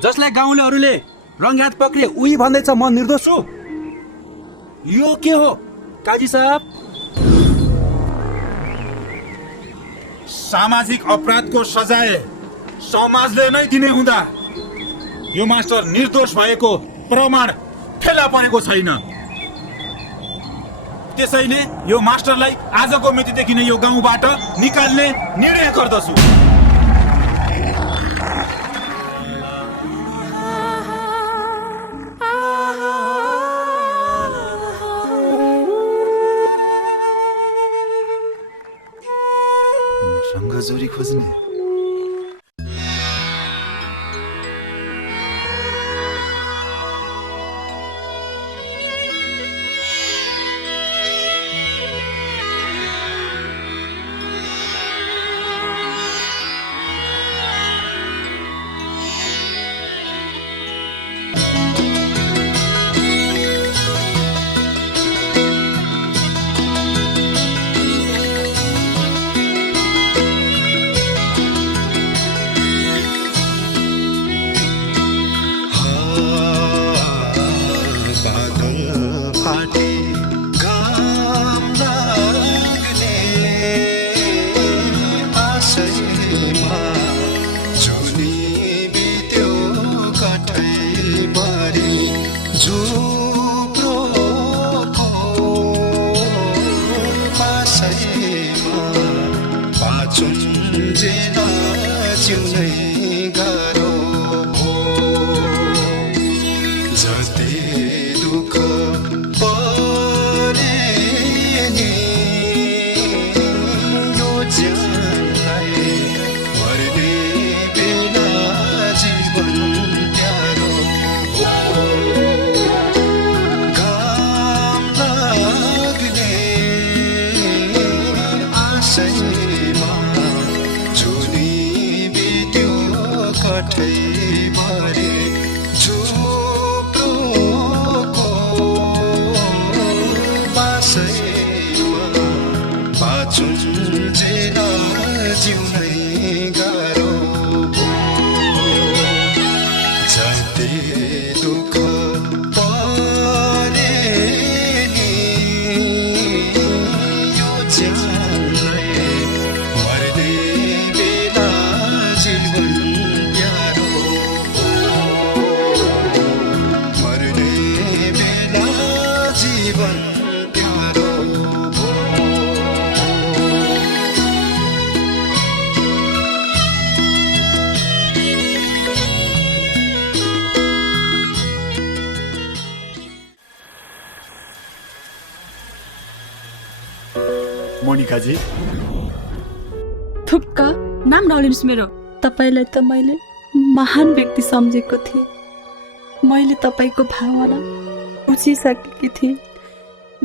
जसलाई गाउँलेहरूले रङ्गहात पक्रिए उही भन्दैछ म निर्दोष छु यो के हो काजी साहब सामाजिक अपराधको सजाय समाजले नै दिने हुँदा यो मास्टर निर्दोष भएको प्रमाण फेला परेको छैन त्यसैले यो मास्टरलाई आजको मितिदेखि नै यो गाउँबाट निकाल्ने निर्णय गर्दछु जोरी खोज्ने झुप्रोको पासैमा पाचुन्जेल जिउनै गाह्रो हो जस्तै दुःख परे नि यो ज्यानलाई मर्ने बेला जीवन प्यारो हो घाम लाग्ने आशैमा झुली बित्यो कठै भरे झुप्रोको बासैमा पाचुन्जेल जिउनै गाह्रो हो जस्तै दुःख परे नि यो ज्यानलाई मर्ने बेला जीवन प्यारो हो मर्ने बेला जीवन प्यारो हो मोनिकाजी थुक्का नाम नलिनुहोस् मेरो। तपाईँलाई त मैले महान व्यक्ति सम्झेको थिएँ। मैले तपाईँको भावना बुझिसकेकी थिएँ।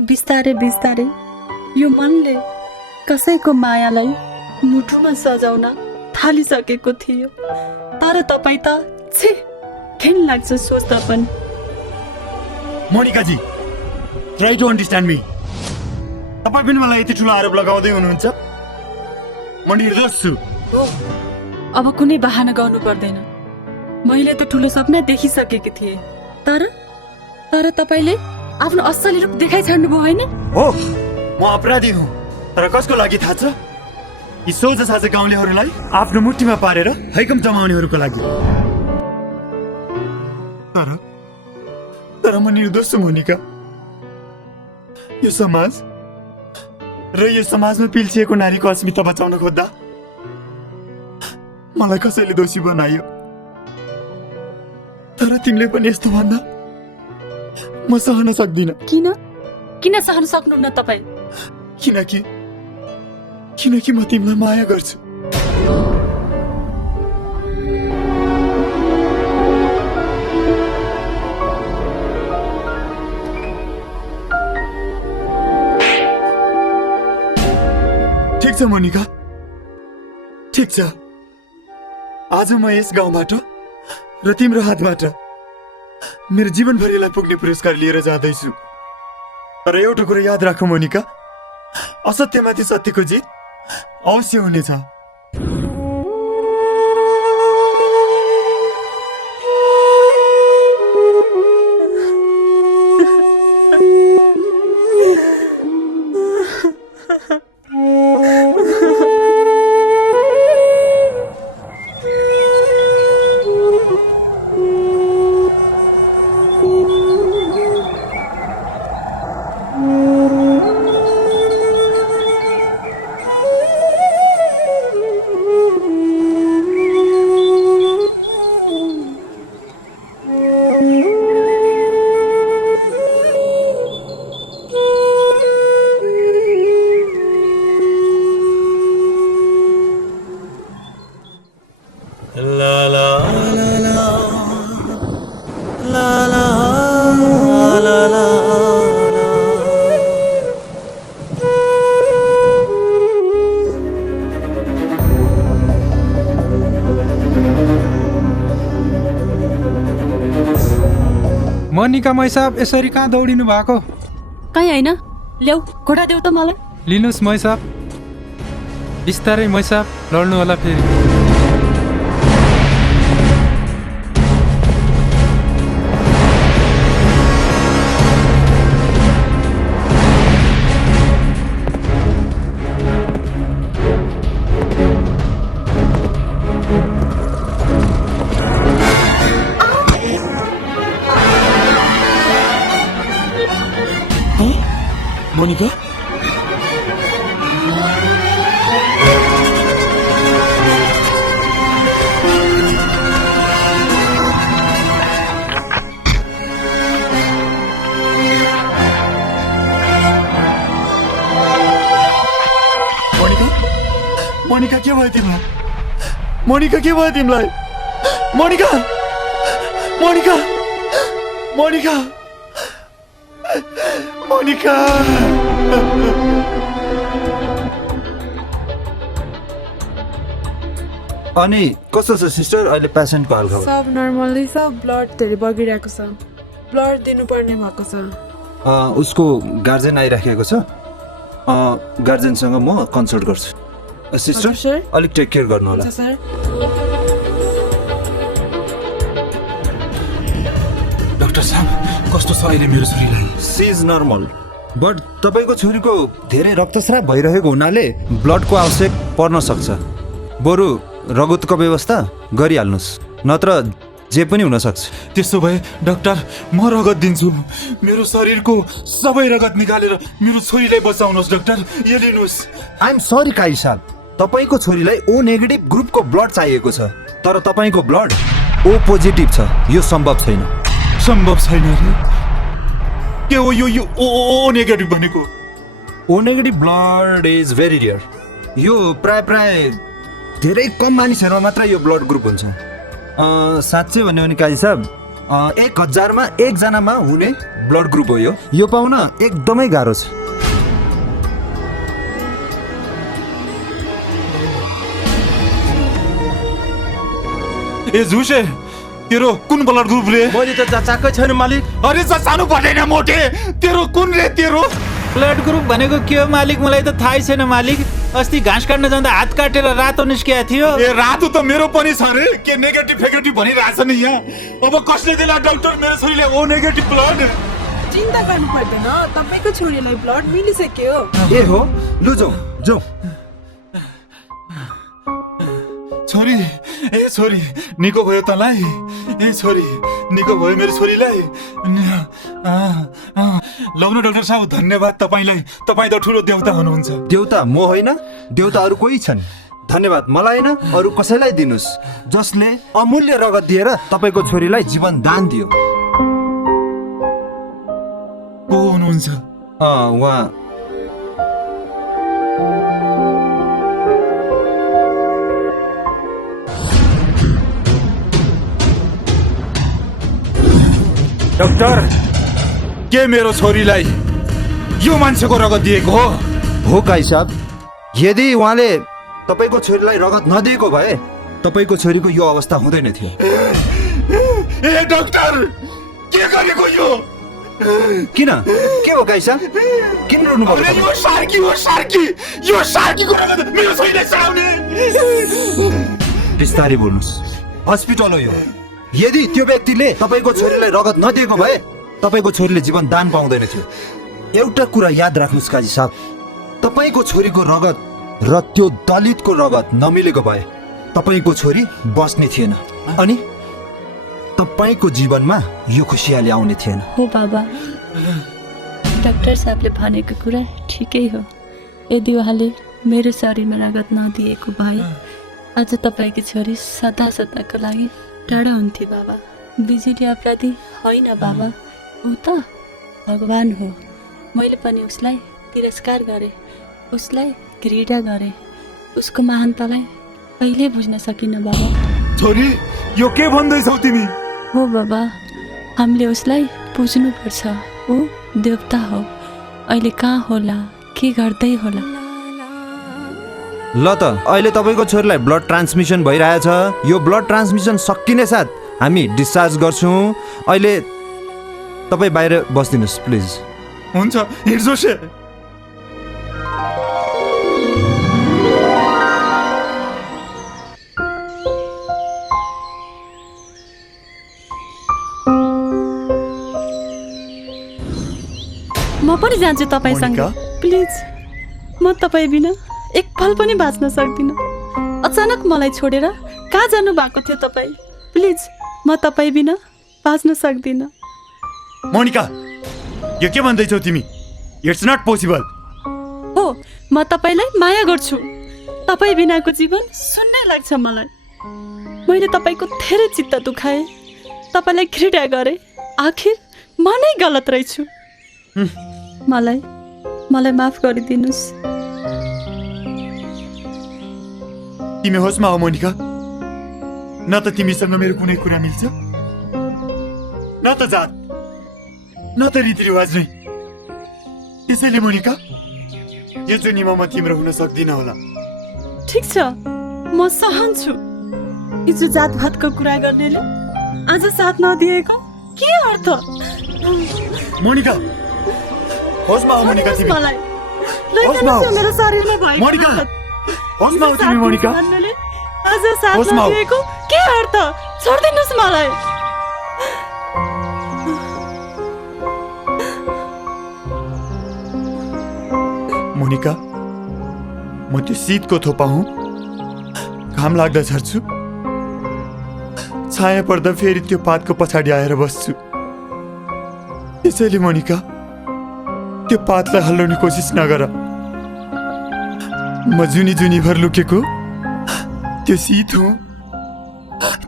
बिस्तारै बिस्तारै यो मनले कसैको मायालाई मुटुमा सजाउन थालिसकेको थियो। तर तपाईँ त छे घिन लाग्छ सोच्दा पनि। मोनिकाजी ट्राई टु अन्डरस्ट्यान्ड मी। तपाईँ पनि मलाई यति ठुलो आरोप लगाउँदै हुनुहुन्छ। म निर्दोष छु। हो अब कुनै बहाना गर्नु पर्दैन। मैले त ठुलो सपना देखिसकेकी थिएँ। तर तपाईँले आफ्नो असली रूप देखाइ छाड्नुभयो होइन? हो म अपराधी हुँ। तर कसको लागि थाहा छ? यी सोझा साझा गाउँलेहरूलाई आफ्नो मुठीमा पारेर हैकम जमाउनेहरूको लागि। तर म निर्दोष छु मोनिका। यो समाज र यो समाजमा पिल्सिएको नारीको अस्मिता बचाउन खोज्दा मलाई कसैले दोषी बनायो। तर तिमीले पनि यस्तो भन्दा म सहन सक्दिन। किन सहन सक्नुहुन्न तपाईँ? किनकि म तिमीलाई माया गर्छु। ठिक छ मोनिका, ठिक छ। आज म यस गाउँबाट र तिम्रो हातबाट मेरो जीवनभरिलाई पुग्ने पुरस्कार लिएर जाँदैछु। तर एउटा कुरा याद राख मोनिका, असत्यमाथि सत्यको जित अवश्य हुनेछ। मनिका मैसाब यसरी कहाँ दौडिनु भएको? कहीँ होइन, ल्याऊ घोडा देऊ त मलाई। लिनुहोस् मैसाब, बिस्तारै मैसाब, लड्नु होला फेरि। मोनिका मोनिका के भयो तिमीलाई? मोनिका के भयो तिमीलाई? मोनिका मोनिका मोनिका मोनिका अनि कस्तो छ सिस्टर अहिले पेसेन्टको हालखबर? सब नर्मलै छ, ब्लड धेरै बगिरहेको छ, ब्लड दिनुपर्ने भएको छ। उसको गार्जेन आइराखेको छ, गार्जेनसँग म कन्सल्ट गर्छु। सिस्टर अलिक टेक केयर गर्नु होला। डाक्टर साहब कस्तो छ अहिले मेरो छोरीलाई? सी इज नर्मल, बट तपाईँको छोरीको धेरै रक्तस्राव भइरहेको हुनाले ब्लडको आवश्यक पर्न सक्छ। बरु रगतको व्यवस्था गरिहाल्नुहोस्, नत्र जे पनि हुन सक्छ। त्यसो भए डाक्टर म रगत दिन्छु। मेरो शरीरको सबै रगत निकालेर मेरो छोरीलाई बचाउनुहोस् डाक्टर, यो लिनुहोस्। आई एम सरी काई साहब, तपाईँको छोरीलाई ओ नेगेटिभ ग्रुपको ब्लड चाहिएको छ, तर तपाईँको ब्लड ओ पोजिटिभ छ, यो सम्भव छैन। सम्भव छैन रे? के हो यो ओ नेगेटिभ भनेको? O negative blood is very rare. यो प्राय धेरै कम मानिसहरूमा मात्र यो ब्लड ग्रुप हुन्छ। साँच्चै भन्यो भने काजी साहब 1000मा 1 जनामा हुने ब्लड ग्रुप हो यो पाउन एकदमै गाह्रो छ। ए झुसे, तेरो कुन ब्लड ग्रुप रे? मैले त जाचाकै छैन मालिक। अरे जानु पर्दैन मोटे, तेरो कुन रे? तेरो ब्लड ग्रुप भनेको के हो मालिक? मलाई त थाहै छैन मालिक। अस्ति घाँस काट्न जाँदा हात काटेर रातो निस्किया थियो। ए रातो त मेरो पनि छ रे। के नेगेटिभ फेगेटिभ भनिरहेछ नि यहाँ। अब कसले दिला डाक्टर मेरो छोरीले ओ नेगेटिभ ब्लड? चिन्ता गर्नु पर्दैन, तपाईको छोरीलाई ब्लड मिलिसक्यो। ए हो, लु जाऊ। छोरी, ए छोरी निको भयो तँलाई? ए छोरी निको भयो मेरो छोरीलाई? लौ न डाक्टर साहब, धन्यवाद तपाईँलाई। तपाईँ त ठुलो देवता हुनुहुन्छ। देवता म होइन, देवता अरू कोही छन्। धन्यवाद मलाई होइन, अरू कसैलाई दिनुहोस् जसले अमूल्य रगत दिएर तपाईँको छोरीलाई जीवन दान दियो। को हुनुहुन्छ? उहाँ डाक्टर, के मेरो छोरीलाई यो मान्छेको रगत दिएको हो काई साहब? यदि उहाँले तपाईँको छोरीलाई रगत नदिएको भए तपाईँको छोरीको यो अवस्था हुँदैन थियो। ए डाक्टर, के गरेको यो? किन के हो काई साहब? किन रुनु भएको? अरे यो सार्कीको रगत मेरो छोरीलाई चढाउने। बिस्तारै बोल्नुहोस्, हस्पिटल हो यो। यदि त्यो व्यक्तिले तपाईँको छोरीलाई रगत नदिएको भए तपाईँको छोरीले जीवन दान पाउँदैन थियो। एउटा कुरा याद राख्नुहोस् काजी साहब, तपाईँको छोरीको रगत र त्यो दलितको रगत नमिलेको भए तपाईँको छोरी बस्ने थिएन, अनि तपाईँको जीवनमा यो खुसियाली आउने थिएन। हो बाबा, डाक्टर साहबले भनेको कुरा ठिकै हो। यदि उहाँले मेरो शरीरमा रगत नदिएको भए आज तपाईँकी छोरी सदा सदाको लागि टाढा हुन्थे बाबा। बिजुली अपराधी होइन बाबा, ऊ त भगवान हो। मैले पनि उसलाई तिरस्कार गरेँ, उसलाई घृणा गरेँ, उसको महानतालाई कहिले बुझ्न सकिनँ बाबा। छोरी, यो के भन्दैछौ तिमी? हो बाबा, हामीले उसलाई बुझ्नुपर्छ। ऊ देवता हो। अहिले कहाँ होला, के गर्दै होला? ल त अहिले तपाईँको छोरीलाई ब्लड ट्रान्समिसन भइरहेछ। यो ब्लड ट्रान्समिसन सकिने साथ हामी डिस्चार्ज गर्छौँ। अहिले तपाईँ बाहिर बस्दिनुहोस् प्लिज। हुन्छ, हिँड्छोसे। म पनि जान्छु तपाईँसँग, प्लिज। म तपाईँ बिना एक पल पनि बाँच्न सक्दिनँ। अचानक मलाई छोडेर कहाँ जानु भएको थियो तपाईँ? प्लिज, म तपाईँ बिना बाँच्न सक्दिनँ। मोनिका, यो के भन्दैछौ तिमी? It's not possible. हो, म तपाईँलाई माया गर्छु। तपाईँ बिनाको जीवन सुन्नै लाग्छ मलाई। मैले तपाईँको धेरै चित्त दुखाएँ, तपाईँलाई घृणा गरेँ। आखिर म नै गलत रहेछु। मलाई माफ गरिदिनुहोस्। तिमी होसमा हो मोनिका। न त तिमीसँग मेरो कुनै कुरा मिल्छ, न त जात, न त रीतिरिवाज नै। त्यसैले मोनिका, यो जुनीमा म तिम्रो हुन सक्दिनँ होला। ठिक छ, म सहन्छु। हिजो जातभातको कुरा गर्नेले आज साथ नदिएको के अर्थ? मोनिका, होसमा हो मोनिका तिमी। मलाई होसमा हो मेरो शरीरमा भएको मोनिका। होसमा हो तिमी मोनिका। आज साथ होसमा हो। नदिएको के अर्थ? छोड्दिनुहोस् मलाई। मोनिका, म त्यो शीतको थोपा हुँ। घाम लाग्दा झर्छु, छाया पर्दा फेरि त्यो पातको पछाडि आएर बस्छु। त्यसैले मोनिका, त्यो पातलाई हल्लाउने कोसिस नगर। म जुनी भर लुकेको त्यो शीत हुँ,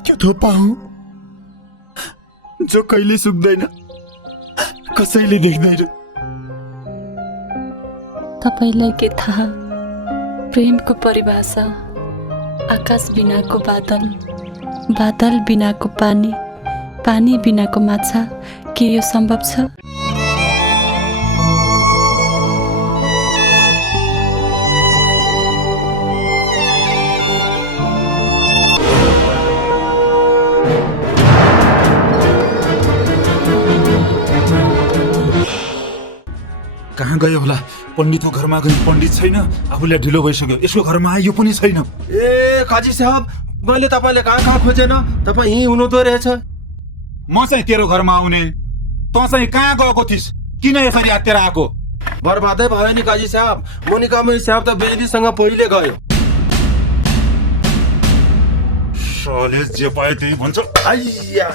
त्यो थोपा हुँ जो कहिले सुक्दैन, कसैले देख्दैन। तपाईलाई के थाहा, प्रेमको परिभाषा आकाश बिनाको बादल, बादल बिनाको पानी, पानी बिनाको माछा। के यो सम्भव छ? कहाँ गयो होला? पण्डितको घरमा गयो, पण्डित छैन। आफूलाई ढिलो भइसक्यो, यसको घरमा आयो पनि छैन। ए काजी साहब, मैले तपाईँले कहाँ खोजेन? तपाईँ यहीँ हुनुहुँदो रहेछ। म चाहिँ तेरो घरमा आउने, त चाहिँ कहाँ गएको थिइस्? किन यसरी आत्तेर आएको? बर्बादै भयो नि काजी साहब। मोनिकामा हिसाब त बेलीसँग पहिले गयो। साले जे पाए त्यही भन्छ। आइया,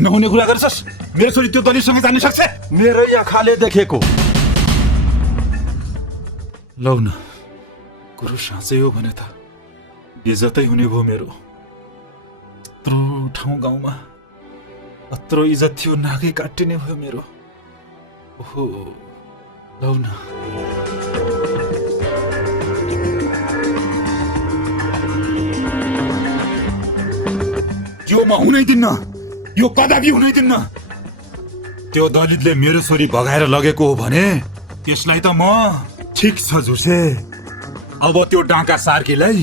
नहुने कुरा गर्छस्। मेरो छोरी त्यो दलितसँग जान सक्छ? मेरो आँखाले देखेको। लौ न, कुरो साँच्चै हो भने त इज्जतै हुने भयो मेरो। यत्रो ठाउँ गाउँमा यत्रो इज्जत थियो, नाकै काटिने भयो मेरो। ओहो, लौ न। यो म हुनै दिन्न, यो कदापि हुनै दिन्न। त्यो दलितले मेरो छोरी भगाएर लगेको हो भने त्यसलाई त म ठिक छ झुसे। अब त्यो डाँका सार्कीलाई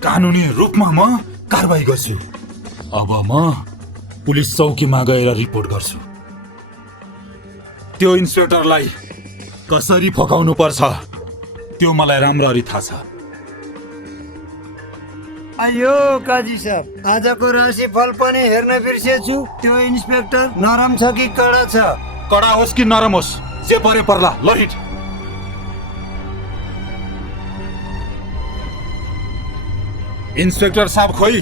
कानुनी रूपमा म कारबाही गर्छु। अब म पुलिस चौकीमा गएर रिपोर्ट गर्छु। त्यो इन्सपेक्टरलाई कसरी फकाउनु पर्छ त्यो मलाई राम्ररी थाहा छ। आयो काजी साहब, आजको राशि फल पनि हेर्न बिर्सेछु। त्यो इन्सपेक्टर नरम छ कि कडा छ? कडा होस् कि नरम होस्, जे परे पर्ला। ल हिट। इन्सपेक्टर साहब खोइ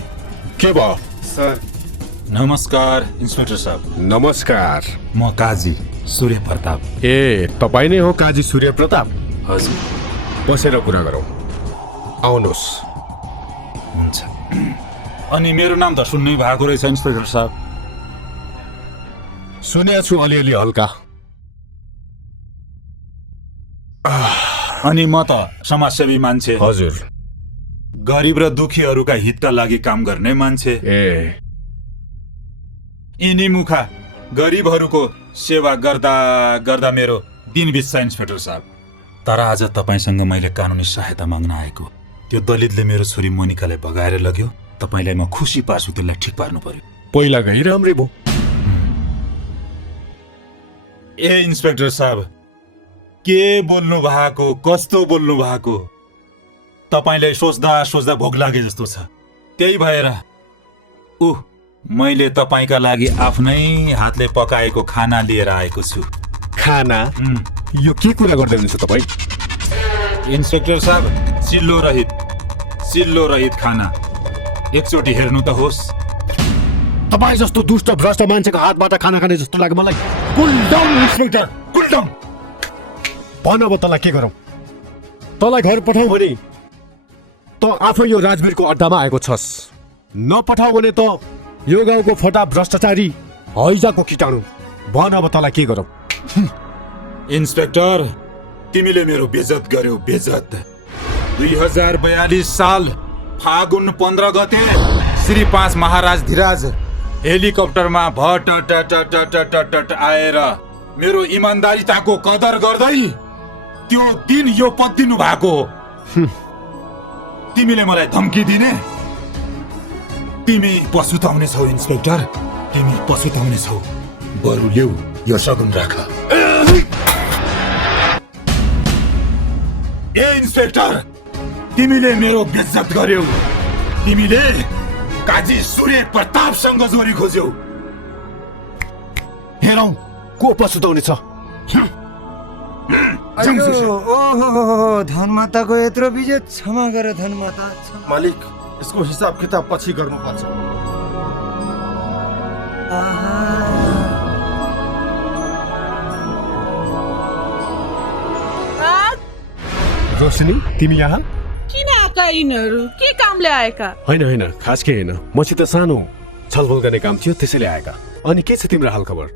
के भयो? सर नमस्कार। इन्सपेक्टर साहब नमस्कार। म काजी सूर्य प्रताप। ए, तपाईँ नै हो काजी सूर्य प्रताप? हजुर। बसेर कुरा गरौँ, आउनुहोस्। हुन्छ। अनि मेरो नाम त सुन्नै भएको रहेछ इन्सपेक्टर साहब। सुनेको छु अलिअलि हल्का। अनि म त समाजसेवी मान्छे। हजुर। गरिब र दुखीहरूका हितका लागि काम गर्ने मान्छे। ए, यिनी मुखा गरिबहरूको सेवा गर्दा गर्दा मेरो दिन बित्छ इन्सपेक्टर साहब। तर आज तपाईँसँग मैले कानुनी सहायता माग्न आएको। त्यो दलितले मेरो छोरी मोनिकालाई भगाएर लग्यो। तपाईँलाई म खुसी पार्छु, त्यसलाई ठिक पार्नु पर्यो। पहिला गई राम्रै भयो। ए इन्सपेक्टर साहब, के बोल्नु भएको, कस्तो बोल्नु भएको? तपाईँलाई सोच्दा सोच्दा भोक लागे जस्तो छ। त्यही भएर मैले तपाईँका लागि आफ्नै हातले पकाएको खाना लिएर आएको छु। खाना? यो के कुरा गर्दै हुनुहुन्छ तपाईँ? इन्सपेक्टर साहब, चिल्लो रहित खाना एकचोटि हेर्नु त होस्। तपाईँ जस्तो दुष्ट भ्रष्ट मान्छेको हातबाट खाना खाने जस्तो लाग्यो मलाई। कुल डाउन इन्सपेक्टर, कुल डाउन। भन अब तँलाई के गरौँ? तँलाई घर पठाऊ भने त आफै यो राजवीरको अड्डामा आएको छस्, नपठाऊ भने त यो गाउँको फटा भ्रष्टाचारी हैजाको कीटाणु। भन अब तँलाई के गरौँ? इन्स्पेक्टर, तिमीले मेरो बेइज्जत गर्यौ, बेइज्जत। 2042 साल फागुन 15 गते श्री 5 महाराज धीराज हेलिकप्टरमा भट आएर मेरो इमान्दारिताको कदर गर्दै त्यो दिन यो पत्तिनु भएको। तिमीले मलाई धम्की दिने? तिमी पछुताउने छौ इन्स्पेक्टर, तिमी पछुताउने छौ। बरु ल्याऊ यो सगुन राख। ए इन्स्पेक्टर, तिमीले मेरो बेइज्जत गर्यौ। तिमीले काजी सूर्य प्रतापसँग जोरी खोज्यौ। हेरौँ को पछुताउने छ। ओहो, धनमाताको यत्रो विजय, क्षमा गर धनमाता। मालिक, यसको हिसाब किताब पछि गर्नुपर्छ। रोशनी, तिमी यहाँ किन आएका यिनीहरू? के कामले आएका? होइन, खास के होइन, मसित सानो छलफल गर्ने काम थियो, त्यसैले आएका। अनि के छ तिम्रो हालखबर?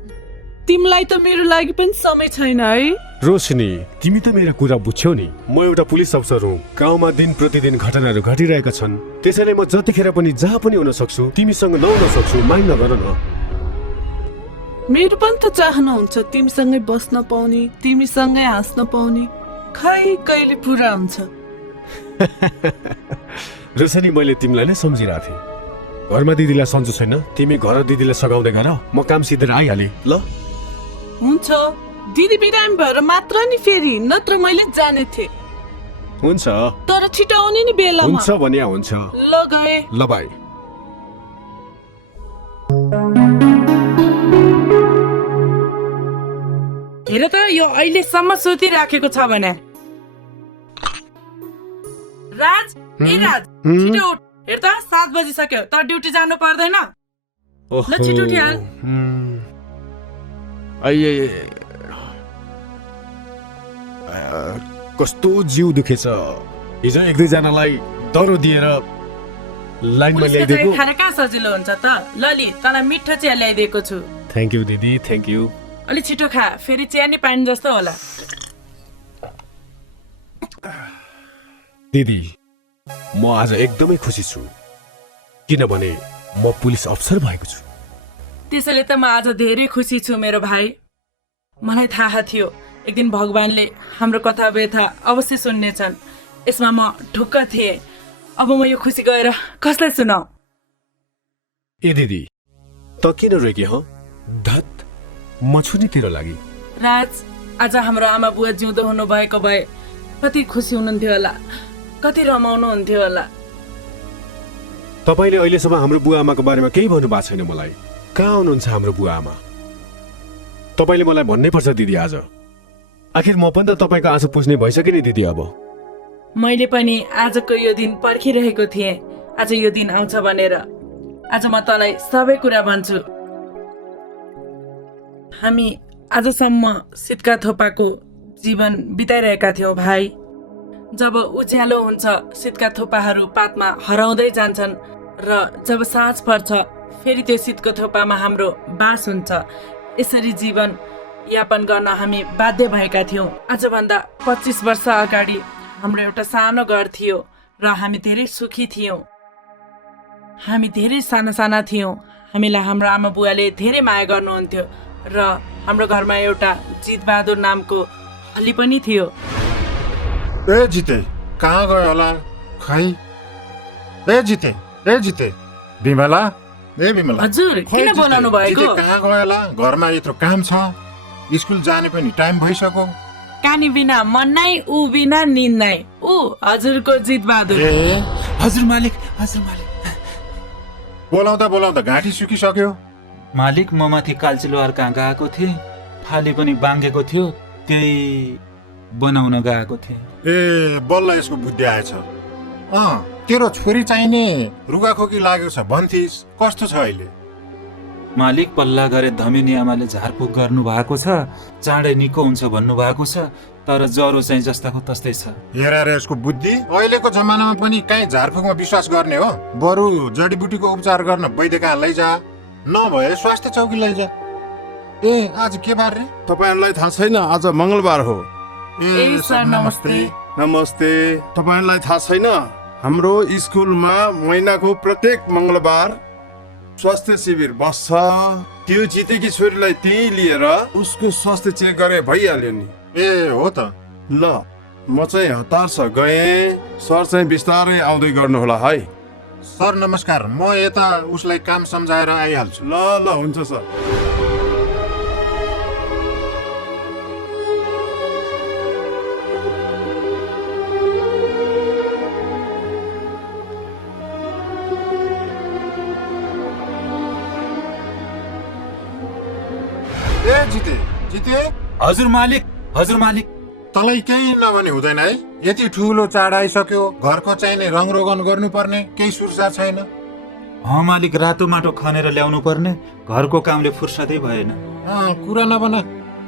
तिमीलाई त मेरो लागि पनि समय छैन है। रोशनी, तिमी त मेरो कुरा बुझ्यौ नि। म एउटा पुलिस अफसर हुँ। गाउँमा दिन प्रतिदिन घटनाहरू घटिरहेका छन्, त्यसैले म जतिखेर पनि जहाँ पनि हुन सक्छु, तिमीसँग नहुन सक्छु, माग नगर न। मेरो पनि त चाहना हुन्छ तिमीसँगै बस्न पाउने, तिमीसँगै हाँस्न पाउने। खै कहिले पुरा हुन्छ? रोशनी, मैले तिमीलाई नै सम्झिरहेको थिएँ। घरमा दिदीलाई सन्चो छैन, तिमी घर दिदीलाई सघाउँदै गर, म काम सिधै आइहालेँ। ल हुन्छ, दिदी बिरामी भएर मात्र नि फेरि, नत्र मैले जाने थिएँ। हुन्छ, तर छिटो आउने नि बेलामा। हुन्छ भने हुन्छ। ल गए। ल बाई। हेर त, यो अहिलेसम्म सुतिराखेको छ भने। राज, ए राज, छिटो उठ। हेर त, 7 बजिसक्यो, त ड्युटी जानु पर्दैन। ल छिटो उठिहाल। कस्तो जिउ दुखेछ। हिजो 1-2 दरो दिएर लाइनमा ल्याइदिएको। खाना कहाँ सजिलो हुन्छ त? लली, तँलाई मिठो चिया ल्याइदिएको छु। थ्याङ्क यू दिदी, थ्याङ्क यू। अलि छिटो खा, फेरि चिया नि पानी जस्तो होला। दिदी, म आज एकदमै खुसी छु, किनभने म पुलिस अफसर भएको छु। त्यसैले त म आज धेरै खुसी छु मेरो भाइ। मलाई थाहा थियो एक दिन भगवानले हाम्रो कथा व्यथा अवश्य सुन्नेछन्। यसमा म ढुक्क थिएँ। अब म यो खुसी गएर कसलाई सुनाऊ? ए दिदी, त किन रोकी हौ? धत, म छुनीतिर लागि। राज, आज हाम्रो आमा बुवा जिउँदो हुनु भएको भए कति खुसी हुनुहुन्थ्यो होला, कति रमाउनु हुन्थ्यो होला। तपाईँले अहिलेसम्म हाम्रो बुवा आमाको बारेमा केही भन्नु भएको छैन मलाई। कहाँ हुनुहुन्छ हाम्रो बुवा आमा? तपाईँले मलाई भन्नै पर्छ दिदी आज। आखिर म पनि त तपाईँको आँसु पुस्ने भइसकेँ नि दिदी। अब मैले पनि आजको यो दिन पर्खिरहेको थिएँ, आज यो दिन आउँछ भनेर। आज म तँलाई सबै कुरा भन्छु। हामी आजसम्म सितका थोपाको जीवन बिताइरहेका थियौँ भाइ। जब उज्यालो हुन्छ, सितका थोपाहरू पातमा हराउँदै जान्छन् र जब साँझ पर्छ, फेरि त्यो सितको थोपामा हाम्रो बास हुन्छ। यसरी जीवन यापन गर्न हामी बाध्य भएका थियौँ। आजभन्दा 25 वर्ष अगाडि हाम्रो एउटा सानो घर थियो र हामी धेरै सुखी थियौँ। हामी धेरै साना थियौँ। हामीलाई हाम्रो आमा बुवाले धेरै माया गर्नुहुन्थ्यो र हाम्रो घरमा एउटा जितबहादुर नामको हली पनि थियो। ए जिते, कहाँ गयो होला खै? ए जिते, बिमला, ए बिमला। हजुर, किन बोलाउनु भएको? कहाँ गयो होला? घरमा यत्रो काम छ, स्कुल जाने पनि टाइम भइसक्यो। कानी बिना मन नै, ऊ बिना निन्द नै। ऊ हजुरको जितबहादुर। ए हजुर मालिक, हजुर मालिक। बोलाउँदा घाँटी सुकिसक्यो। मालिक, म माथि कालचिलोहार कहाँ गएको थिएँ, फाली पनि बाङ्गेको थियो, त्यही बनाउन गएको थिएँ। ए बल्ल यसको बुद्धि आएछ। तेरो छोरी चाहिने रुगाखोकी लागेको छ भन्थिस्, कस्तो छ अहिले? मालिक, पल्ला गरे धमिनी आमाले झारफुक गर्नु भएको छ, चाँडै निको हुन्छ भन्नु भएको छ, तर ज्वरो चाहिँ जस्ताको तस्तै छ। हेर यसको बुद्धि अहिलेको जमानामा पनि कहीँ झारफुकमा विश्वास गर्ने हो? बरु जडीबुटीको उपचार गर्न वैद्य कहाँ लैजा, नभए स्वास्थ्य चौकी लैजा। ए आज के बार रे? तपाईहरुलाई थाहा छैन आज मंगलबार हो? ए सर नमस्ते। नमस्ते। तपाईहरुलाई थाहा छैन हाम्रो स्कुलमा महिनाको प्रत्येक मंगलबार स्वास्थ्य शिविर बस्छ। त्यो जितेकी छोरीलाई त्यही लिएर उसको स्वास्थ्य चेक गरे भइहाल्यो नि। ए हो त। ल म चाहिँ हतार छ गएँ। सर चाहिँ बिस्तारै आउँदै गर्नु होला है। सर नमस्कार, म यता उसलाई काम सम्झाएर आइहाल्छु। ल ल हुन्छ सर। जिते हजुर मालिक, हजुर मालिक। तँलाई केही नभने हुँदैन है? यति ठुलो चाड आइसक्यो, घरको चाहिने रङरोगन गर्नुपर्ने, केही सुर्सा छैन? मालिक, रातो माटो खनेर ल्याउनु पर्ने, घरको कामले फुर्सदै भएन। कुरा नबना,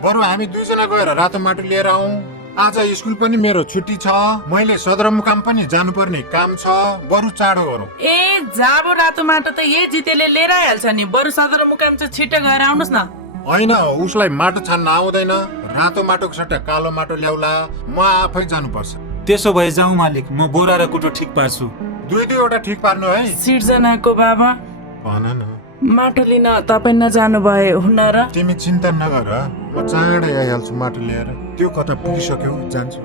बरु हामी दुईजना गएर रातो माटो लिएर आउँ। आज स्कुल पनि मेरो छुट्टी छ, मैले सदरमुकाम पनि जानुपर्ने काम छ, बरु चाँडो गरौँ। ए जाबो रातो माटो त यही जितेले लिएर आइहाल्छ नि, बरु सदरमुकाम चाहिँ छिटो गएर आउनुहोस् न। होइन, उसलाई माटो छान्न आउँदैन, रातो माटोको सट्टा कालो माटो ल्याउला, म आफै जानुपर्छ। त्यसो भए जाउँ मालिक, म बोरा र कुटो ठिक पार्छु। दुईवटा ठिक पार्नु है। सिर्जनाको बाबा भन न, माटो लिन तपाईँ नजानु भए हुन्न र? तिमी चिन्ता नगर, म चाँडै आइहाल्छु माटो लिएर। त्यो कता पुगिसक्यो, जान्छु।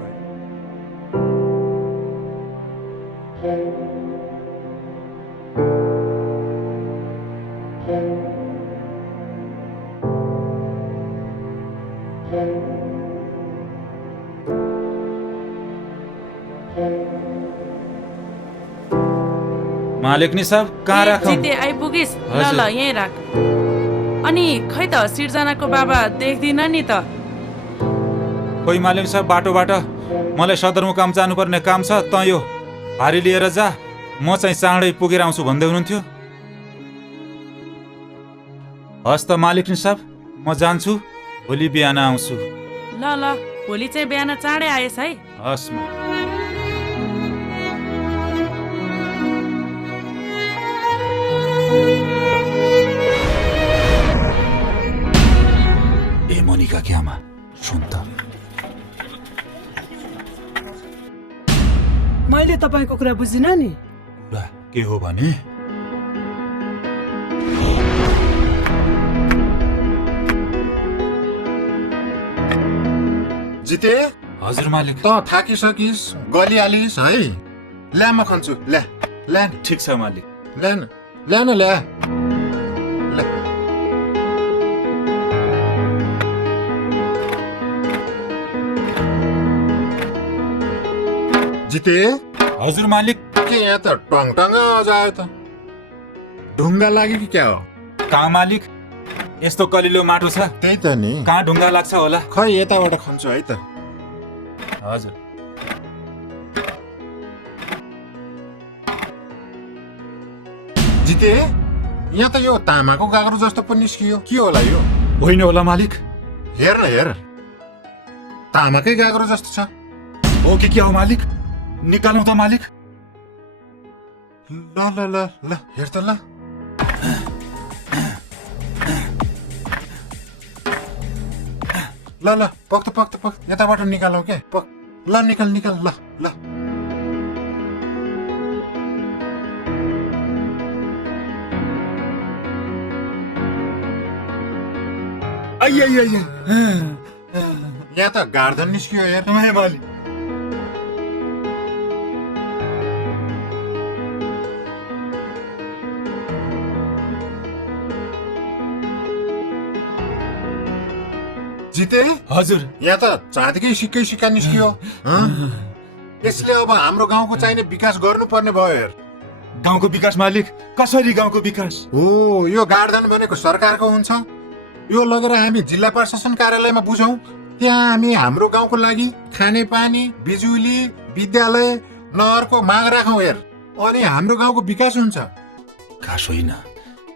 मालिक नि साहब कहाँ राखौँ? जिते आइपुगिस्? ल ल यहीँ राख। अनि खै त सिर्जनाको बाबा देख्दिन नि त। खोइ मालिक साहब, बाटोबाट मलाई सदरमुकाम जानुपर्ने काम छ, त यो भारी लिएर जा, म चाहिँ चाँडै पुगेर आउँछु भन्दै हुनुहुन्थ्यो। हस् त मालिक नि साहब, म जान्छु, भोलि बिहान आउँछु। ल ल भोलि चाहिँ बिहान चाँडै आएछ है। हस्। ए मोनिका के आमा, सुन त, मैले तपाईको कुरा बुझिन नि। कुरा के हो भने जिते? हजुर मालिक। त थाकिसकिस्, गलिहालिस् है? ल्या म खान्छु, ल्या ल्या। ठिक छ मालिक। ल्या न, ल्या न, ल्या। जिते? हजुर मालिक। के यहाँ त टङ आवाज आयो त? ढुङ्गा लाग्यो कि क्या हो? कहाँ मालिक, यस्तो कलिलो माटो छ। त्यही त नि, कहाँ ढुङ्गा लाग्छ होला? खै यताबाट खन्छु है त। हजुर। जिते, यहाँ त यो तामाको गाग्रो जस्तो पनि निस्कियो, के होला यो? होइन होला मालिक। हेर न हेर, तामाकै गाग्रो जस्तो छ। हो कि क्या हो मालिक? निकालौँ त मालिक? ल ल ल ल हेर त ल। ल ल पक्क यताबाट निकालौ के? ल निकाल ल ल। यहाँ त गार्दन निस्कियो हेर मालिक। जिते? हजुर। यहाँ त चाँदीकै सिक्का निस्कियो। यसले अब हाम्रो गाउँको चाहिने विकास गर्नुपर्ने भयो हेर। गाउँको विकास मालिक? कसरी गाउँको विकास? हो, यो गार्डन भनेको सरकारको हुन्छ, यो लगेर हामी जिल्ला प्रशासन कार्यालयमा बुझौँ। त्यहाँ हामी हाम्रो गाउँको लागि खाने पानी, बिजुली, विद्यालय, नहरको माग राखौँ हेर, अनि हाम्रो गाउँको विकास हुन्छ। खास होइन,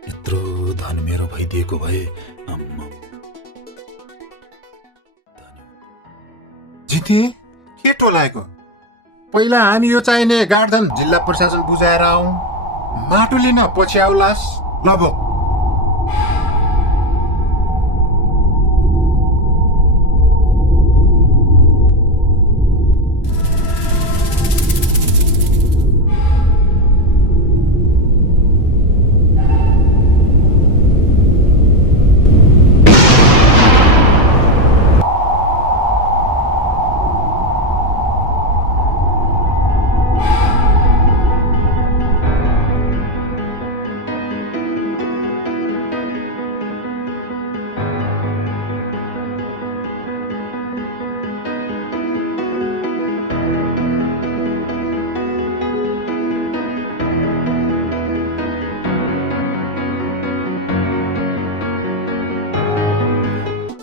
यत्रो धन मेरो भइदिएको भए। जिते? थिए के टोलाएको? पहिला हामी यो चाहिने गाडधन जिल्ला प्रशासन बुझाएर आऊ, माटो लिन पछि आउलास। ल भो।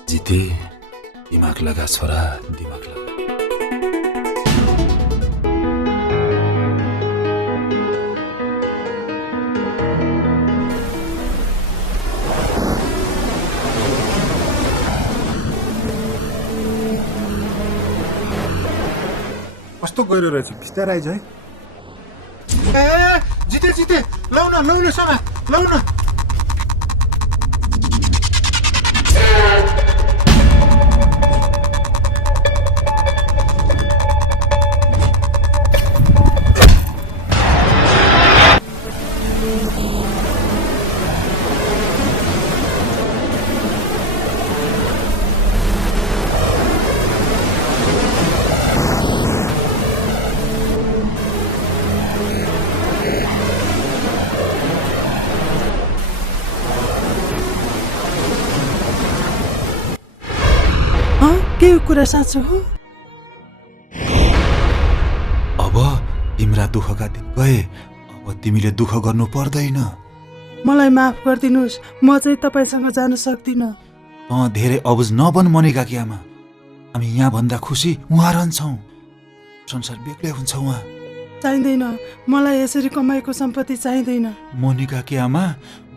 जिते, दिमाग लगा छोरा, दिमाग लगा। कस्तो गहिरो रहेछ, बिस्तारै आइज है। ए जिते जिते, लौ न सामान, लौ न। के यो कुरा साँचो हो? अब तिम्रा दुःखका दिन गए, अब तिमीले दुःख गर्नु पर्दैन। मलाई माफ गरिदिनुहोस्, म चाहिँ तपाईसँग जान सक्दिनँ। धेरै अबुझ नबन मोनिकाकी आमा। हामी यहाँ भन्दा खुसी उहाँ रहन्छौँ। संसार बेग्लै हुन्छ उहाँ। चाहिँदैन, मलाई यसरी कमाएको सम्पत्ति चाहिँदैन। मोनिकाकी आमा,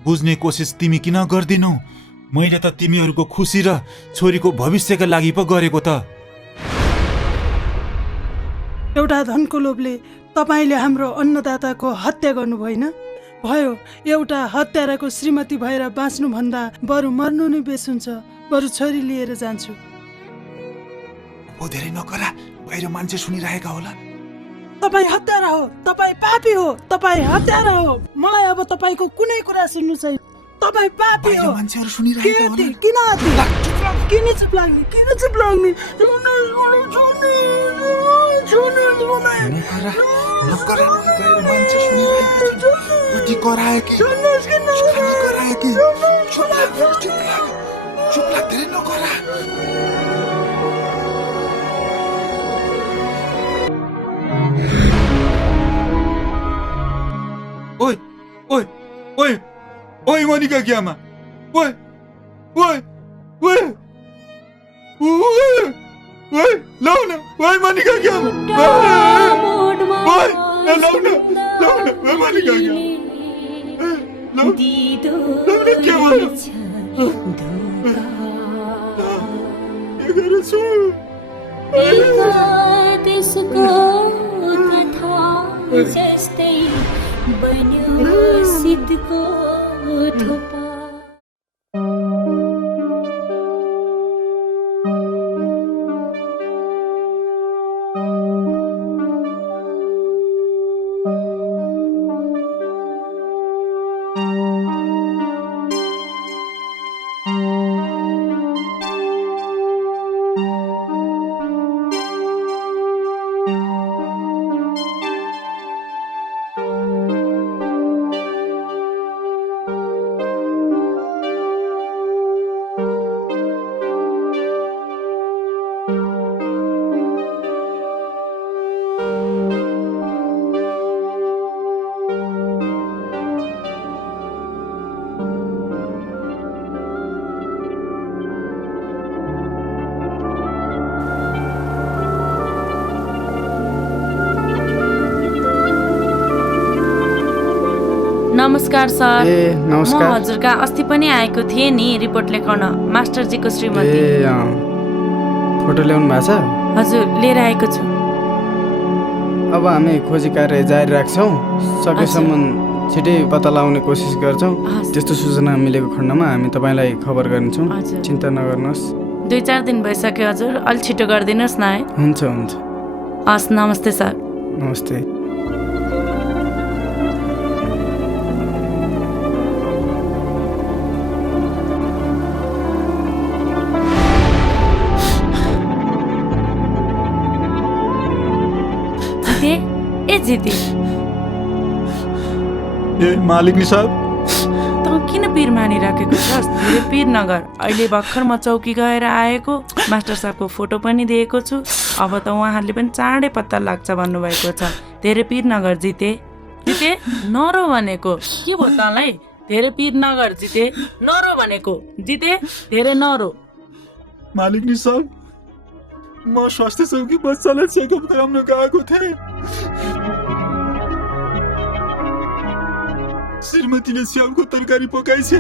बुझ्ने कोसिस तिमी किन गर्दिनौ? मैले त तिमीहरूको खुसी र छोरीको भविष्यका लागि पो गरेको त। एउटा धनको लोभले तपाईँले हाम्रो अन्नदाताको हत्या गर्नुभएन? भयो, एउटा हत्याराको श्रीमती भएर बाँच्नुभन्दा बरु मर्नु नै बेस हुन्छ। बरु छोरी लिएर जान्छु। धेरै नकरा, बाहिर मान्छे सुनिरहेका होला। तपाईँ हत्यारा हो, तपाईँ पापी हो, तपाईँ हत्यारा हो। मलाई अब तपाईँको कुनै कुरा सुन्नु छैन। तपाईँ पापी हो। मान्छेहरू सुनिरहेका होला। किन चुप लाग्ने? किन चुप लाग्ने? ओइ ओइ ओइ ओइ मोनिकाकी आमा, ओइ ओइ ओइ ओइ लौ न, ओइ मोनिकाकी आमा, ओइ लौ न ओइ मोनिकाकी आमा, लौ न के भयो? के गरेछु? त्यसको कथा जस्तै बन्यो सिद्धको थोपा। नमस्कार सर। नमस्कार। म हजुरका अस्ति पनि आएको थिएँ नि रिपोर्ट लेखाउन, मास्टरजीको श्रीमती। फोटो ल्याउनु भएको छ? हजुर लिएर आएको छु। अब हामी खोजी कार्य जारी राख्छौँ, सकेसम्म छिटै पत्ता लगाउने कोसिस गर्छौँ। त्यस्तो सूचना मिलेको खण्डमा हामी तपाईँलाई खबर गर्नेछौँ, चिन्ता नगर्नुहोस्। 2-4 दिन भइसक्यो हजुर, अलि छिटो गरिदिनुहोस् न है। हुन्छ हुन्छ। हस्, नमस्ते सर। नमस्ते। जिते ए मालिक नि साहब, तँ किन पिर मानिराखेको छस्? धेरै पिर नगर। अहिले भर्खर म चौकी गएर आएको, मास्टर साहबको फोटो पनि दिएको छु। अब त उहाँहरूले पनि चाँडै पत्ता लाग्छ भन्नुभएको छ। धेरै पिर नगर जिते। जिते नरो भनेको के भयो तँलाई? धेरै पिर नगर जिते, नरो भनेको। जिते धेरै नरो। मालिक नि साहब, म स्वास्थ्य चौकी बच्चालाई चेकअप गराउन गएको थिएँ। श्रीमतीले च्याउको तरकारी पकाइछ,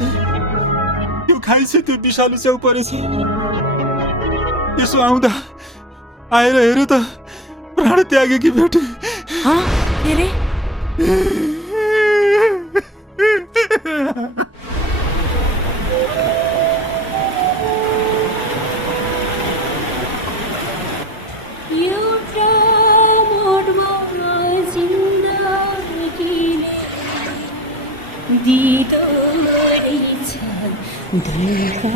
त्यो खाइछ, त्यो विषालु च्याउ परेछ। यसो आउँदा आएर हेर त प्राण त्यागेकी भेटे। के रे? दिदो रहेछ धोका,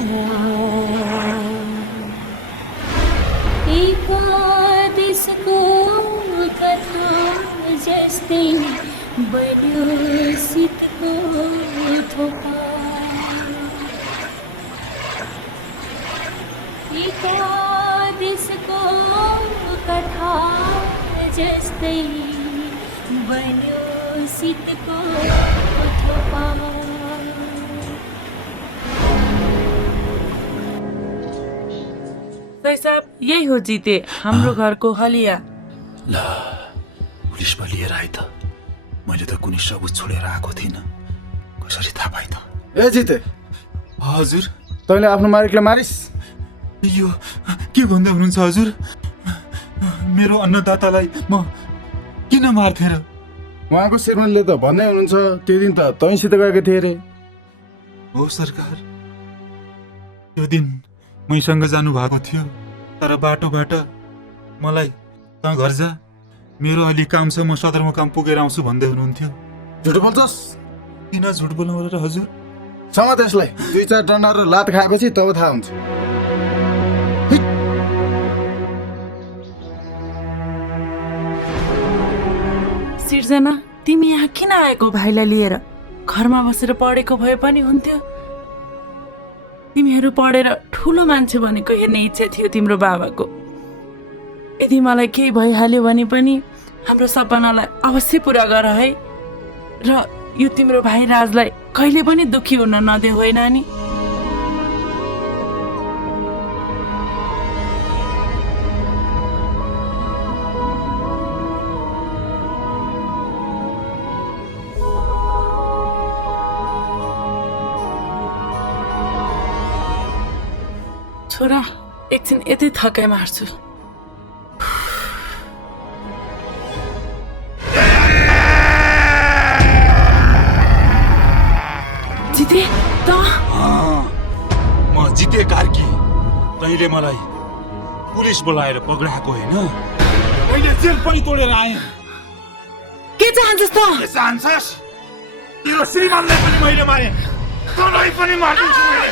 एकादेशको कथा जस्तै बन्यो शीतको थोपा। एकादेशको कथा जस्तै बन्यो शीतको साहब, यही हो जिते, हाम्रो घरको हलिया। ल पुलिसमा लिएर आए त। मैले त कुनै सबुत छोडेर आएको थिइनँ, कसरी थाहा पाएँ त? ए जिते। हजुर। तैँले आफ्नो मालिकलाई मारिस्? यो के भन्दै हुनुहुन्छ हजुर? मेरो अन्नदातालाई म किन मार्थे र? उहाँको श्रीमानले त भन्दै हुनुहुन्छ त्यो दिन त तैँसित गएको थिएँ रे। हो सरकार, त्यो दिन मैसँग जानु भएको थियो, तर बाटोबाट मलाई तँ घर जा, मेरो अलि काम छ, म सदरमुकाम पुगेर आउँछु भन्दै हुनुहुन्थ्यो। झुट बोल्छस्? किन झुट बोल्नु र हजुर? सम त्यसलाई 2-4 डन्डा र लात खाएपछि तब थाहा हुन्छ। सिर्जना, तिमी यहाँ किन आएको भाइलाई लिएर? घरमा बसेर पढेको भए पनि हुन्थ्यो। तिमीहरू पढेर ठुलो मान्छे बनेको हेर्ने इच्छा थियो तिम्रो बाबाको। यदि मलाई केही भइहाल्यो भने पनि हाम्रो सपनालाई अवश्य पुरा गर है। र यो तिम्रो भाइ राजलाई कहिले पनि दुखी हुन नदे, होइन नि? छोरा, एकछिन यतै थकाइ मार्छु। जिते त? म जिते कार्की। तैँले मलाई पुलिस बोलाएर पक्राएको होइन, मैले जेल पनि तोडेर आएँ। के चाहन्छस् त? के चाहन्छस्? तेरो श्रीमानलाई पनि मैले मारेँ, तँलाई पनि मारिदिन्छु मैले।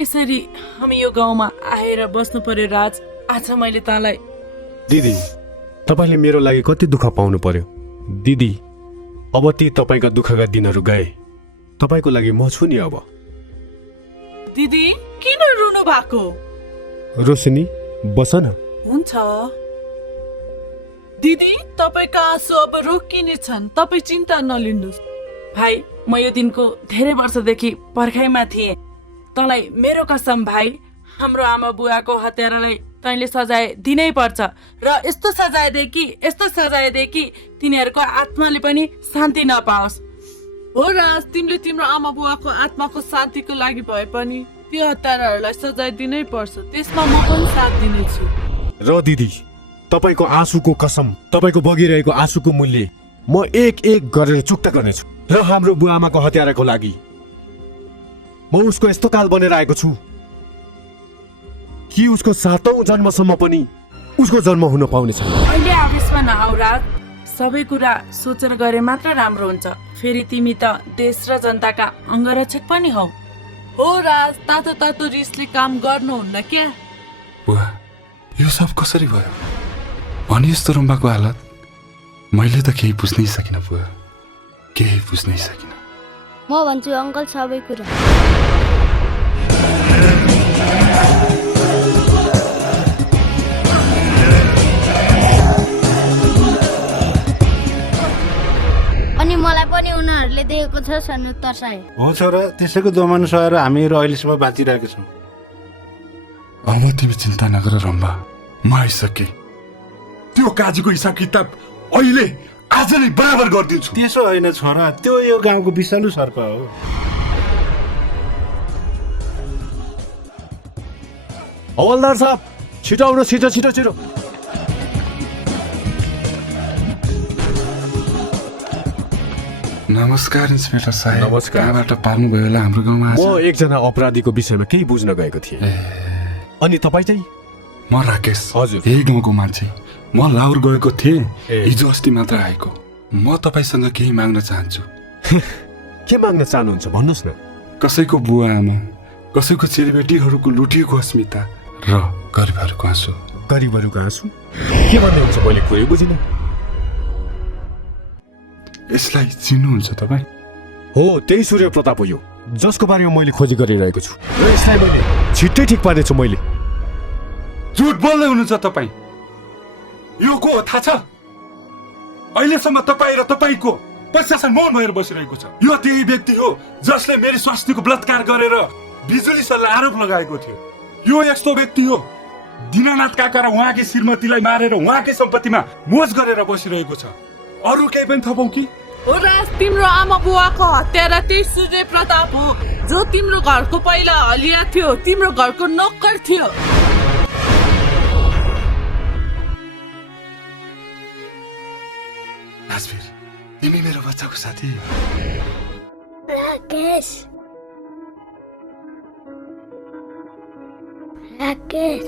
यसरी हामी यो गाउँमा आएर बस्नु पर्यो राज। आज मैले तँलाई दिदी तपाईँले मेरो लागि कति दुःख पाउनु पर्यो। दिदी अब ती तपाईँका दुःखका दिनहरू गए। तपाईँको लागि म छु नि अब। दिदी किन रुनु भएको? रोशनी बस न। हुन्छ दिदी, तपाईँका आँसु अब रोकिने छन्, तपाईँ चिन्ता नलिनुहोस्। भाइ, म यो दिनको धेरै वर्षदेखि पर्खाइमा थिएँ। तँलाई मेरो कसम भाइ, हाम्रो आमा बुवाको हत्यारालाई तैँले सजाय दिनै पर्छ र यस्तो सजाय दे कि तिनीहरूको आत्माले पनि शान्ति नपाओस्। हो राज, तिमीले तिम्रो आमा बुवाको आत्माको शान्तिको लागि भए पनि त्यो हत्याराहरूलाई सजाय दिनै पर्छ। त्यसमा म पनि साथ दिनेछु। र दिदी तपाईँको आँसुको कसम, तपाईँको बगिरहेको आँसुको मूल्य म एक एक गरेर चुक्ता गर्नेछु। र हाम्रो बुवाआमाको हत्याराको लागि म उसको यस्तो काल बनेर आएको छु कि उसको 7औं जन्मसम्म पनि उसको जन्म हुन पाउने छैन। अहिले आवेशमा नआउ राज, सबै कुरा सोचेर गरे मात्र राम्रो हुन्छ। फेरि तिमी त देश र जनताका अङ्गरक्षक पनि हौ। हो राज, तातो तातो रिसले काम गर्नुहुन्न क्या? बुवा, यो सब कसरी भयो? अनि यस्तो रुम्बाको हालत मैले त केही बुझ्नै सकिनँ बुवा, केही बुझ्नै सकिनँ। म भन्छु अङ्कल सबै कुरा। अनि मलाई पनि उनीहरूले दिएको छ संयुक्त सय। हो छोरा, त्यसैको दोमान सहेर हामीहरू अहिलेसम्म बाँचिरहेका छौँ। अब तिमी चिन्ता नगर रम्बा, म आइसके। त्यो काजीको हिसाब किताब अहिले आज नै बराबर गरिदिन्छु। त्यसो होइन छोरा, त्यो यो गाउँको विषालु सर्प हो। हवलदार साहब, छिटो आउनुहोस्, छिटो छिटो छिटो। नमस्कार इन्सपेक्टर साहेब। नमस्कार। कहाँबाट पार्नुभयो होला हाम्रो गाउँमा? म एकजना अपराधीको विषयमा केही बुझ्न गएको थिएँ। अनि तपाईँ चाहिँ? म राकेश। हजुर। यही गाउँको मान्छे। म लाहोर गएको थिएँ, हिजो अस्ति मात्र आएको। म तपाईँसँग केही माग्न चाहन्छु। के माग्न चाहनुहुन्छ भन्नुहोस् न। कसैको बुवा आमा, कसैको चेलीबेटीहरूको लुटिएको अस्मिता र गरिबहरूको आँसु। गरिबहरूको आँसु? के भन्दै हुन्छ? मैले पुरै बुझिनँ। यसलाई चिन्नुहुन्छ तपाईँ? हो, त्यही सूर्य प्रताप हो यो, जसको बारेमा मैले खोजी गरिरहेको छु। र यसलाई मैले छिट्टै ठिक पार्नेछु। मैले झुट बोल्दै हुनुहुन्छ तपाईँ। यो को हो थाहा छ? अहिलेसम्म तपाईँ र तपाईँको प्रशासन मौन भएर बसिरहेको छ। यो त्यही व्यक्ति हो जसले मेरो स्वास्थ्यको बलात्कार गरेर बिजुली सरलाई आरोप लगाएको थियो। यो यस्तो व्यक्ति हो दीनानाथ काका र उहाँकी श्रीमतीलाई मारेर उहाँकै सम्पत्तिमा मोज गरेर बसिरहेको छ। अरू केही पनि थपौँ कि? हो राज, तिम्रो आमा बुवाको हत्यारा त्यही सूर्य प्रताप हो जो तिम्रो घरको पहिला हलिया थियो, तिम्रो घरको नोकर थियो। राजवीर, तिमी मेरो बच्चाको साथी? राकेश, राकेश।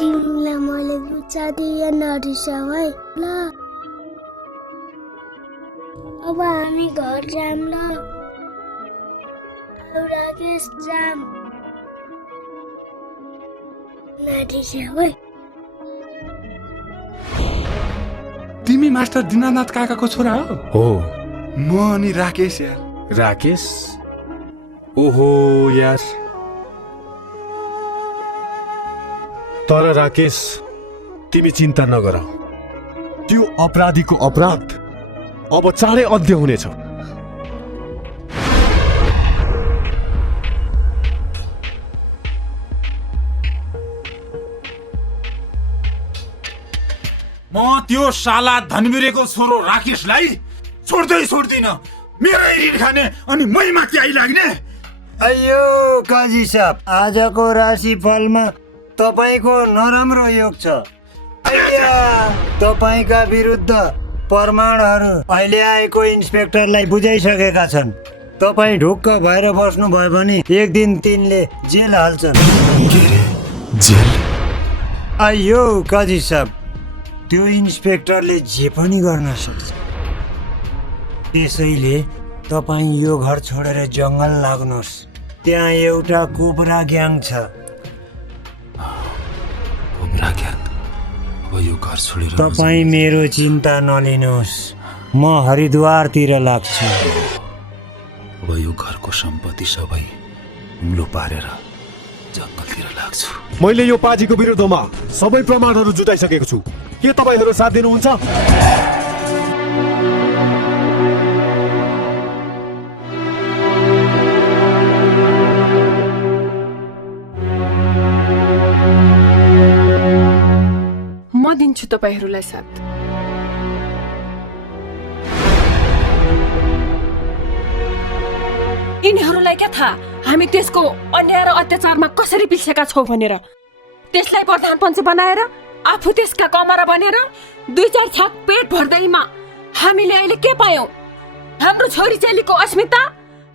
तिमीलाई मैले बुझादिए नरिसाऊ है ल। अब हामी घर जाम ल। राकेश जाम नरिसाऊ है। तिमी मास्टर दीनानाथ काकाको छोरा हो? हो। म अनि राकेश यार। राकेश? ओहो यार। तर राकेश, तिमी चिन्ता नगर। त्यो अपराधीको अपराध अब चाँडै अन्त्य हुनेछ। म त्यो साला धनबिरेको छोरो राकेशलाई छोड्दिन। मेरै ऋण खाने अनि मै माथि आइलाग्ने। अयो काजी साहब, आजको राशिफलमा तपाईँको नराम्रो योग छ। तपाईँका विरुद्ध प्रमाणहरू अहिले आएको इन्सपेक्टरलाई बुझाइसकेका छन्। तपाईँ ढुक्क भएर बस्नुभयो भने एक दिन तिनले जेल हाल्छन्। जेल? आयो काजी साहब, त्यो इन्सपेक्टरले जे पनि गर्न सक्छ। त्यसैले तपाईँ यो घर छोडेर जङ्गल लाग्नुहोस्। त्यहाँ एउटा कोब्रा ग्याङ छ। Cobra gang? अब यो घर छोडेर तपाईँ मेरो चिन्ता नलिनुहोस्, म हरिद्वारतिर लाग्छु। अब यो घरको सम्पत्ति सबै हुम्लो पारेर जङ्गलतिर लाग्छु। मैले यो पाजीको विरुद्धमा सबै प्रमाणहरू जुटाइसकेको छु। के तपाईँहरू साथ दिनुहुन्छ? म दिन्छु तपाईँहरूलाई साथ। यिनीहरूलाई क्या थाहा हामी त्यसको अन्याय र अत्याचारमा कसरी पिल्सेका छौँ भनेर। त्यसलाई प्रधानपञ्च बनाएर आफू त्यसका कमरा बनेर 2-4 छाक पेट भर्दैमा हामीले अहिले के पायौँ? हाम्रो छोरी चेलीको अस्मिता,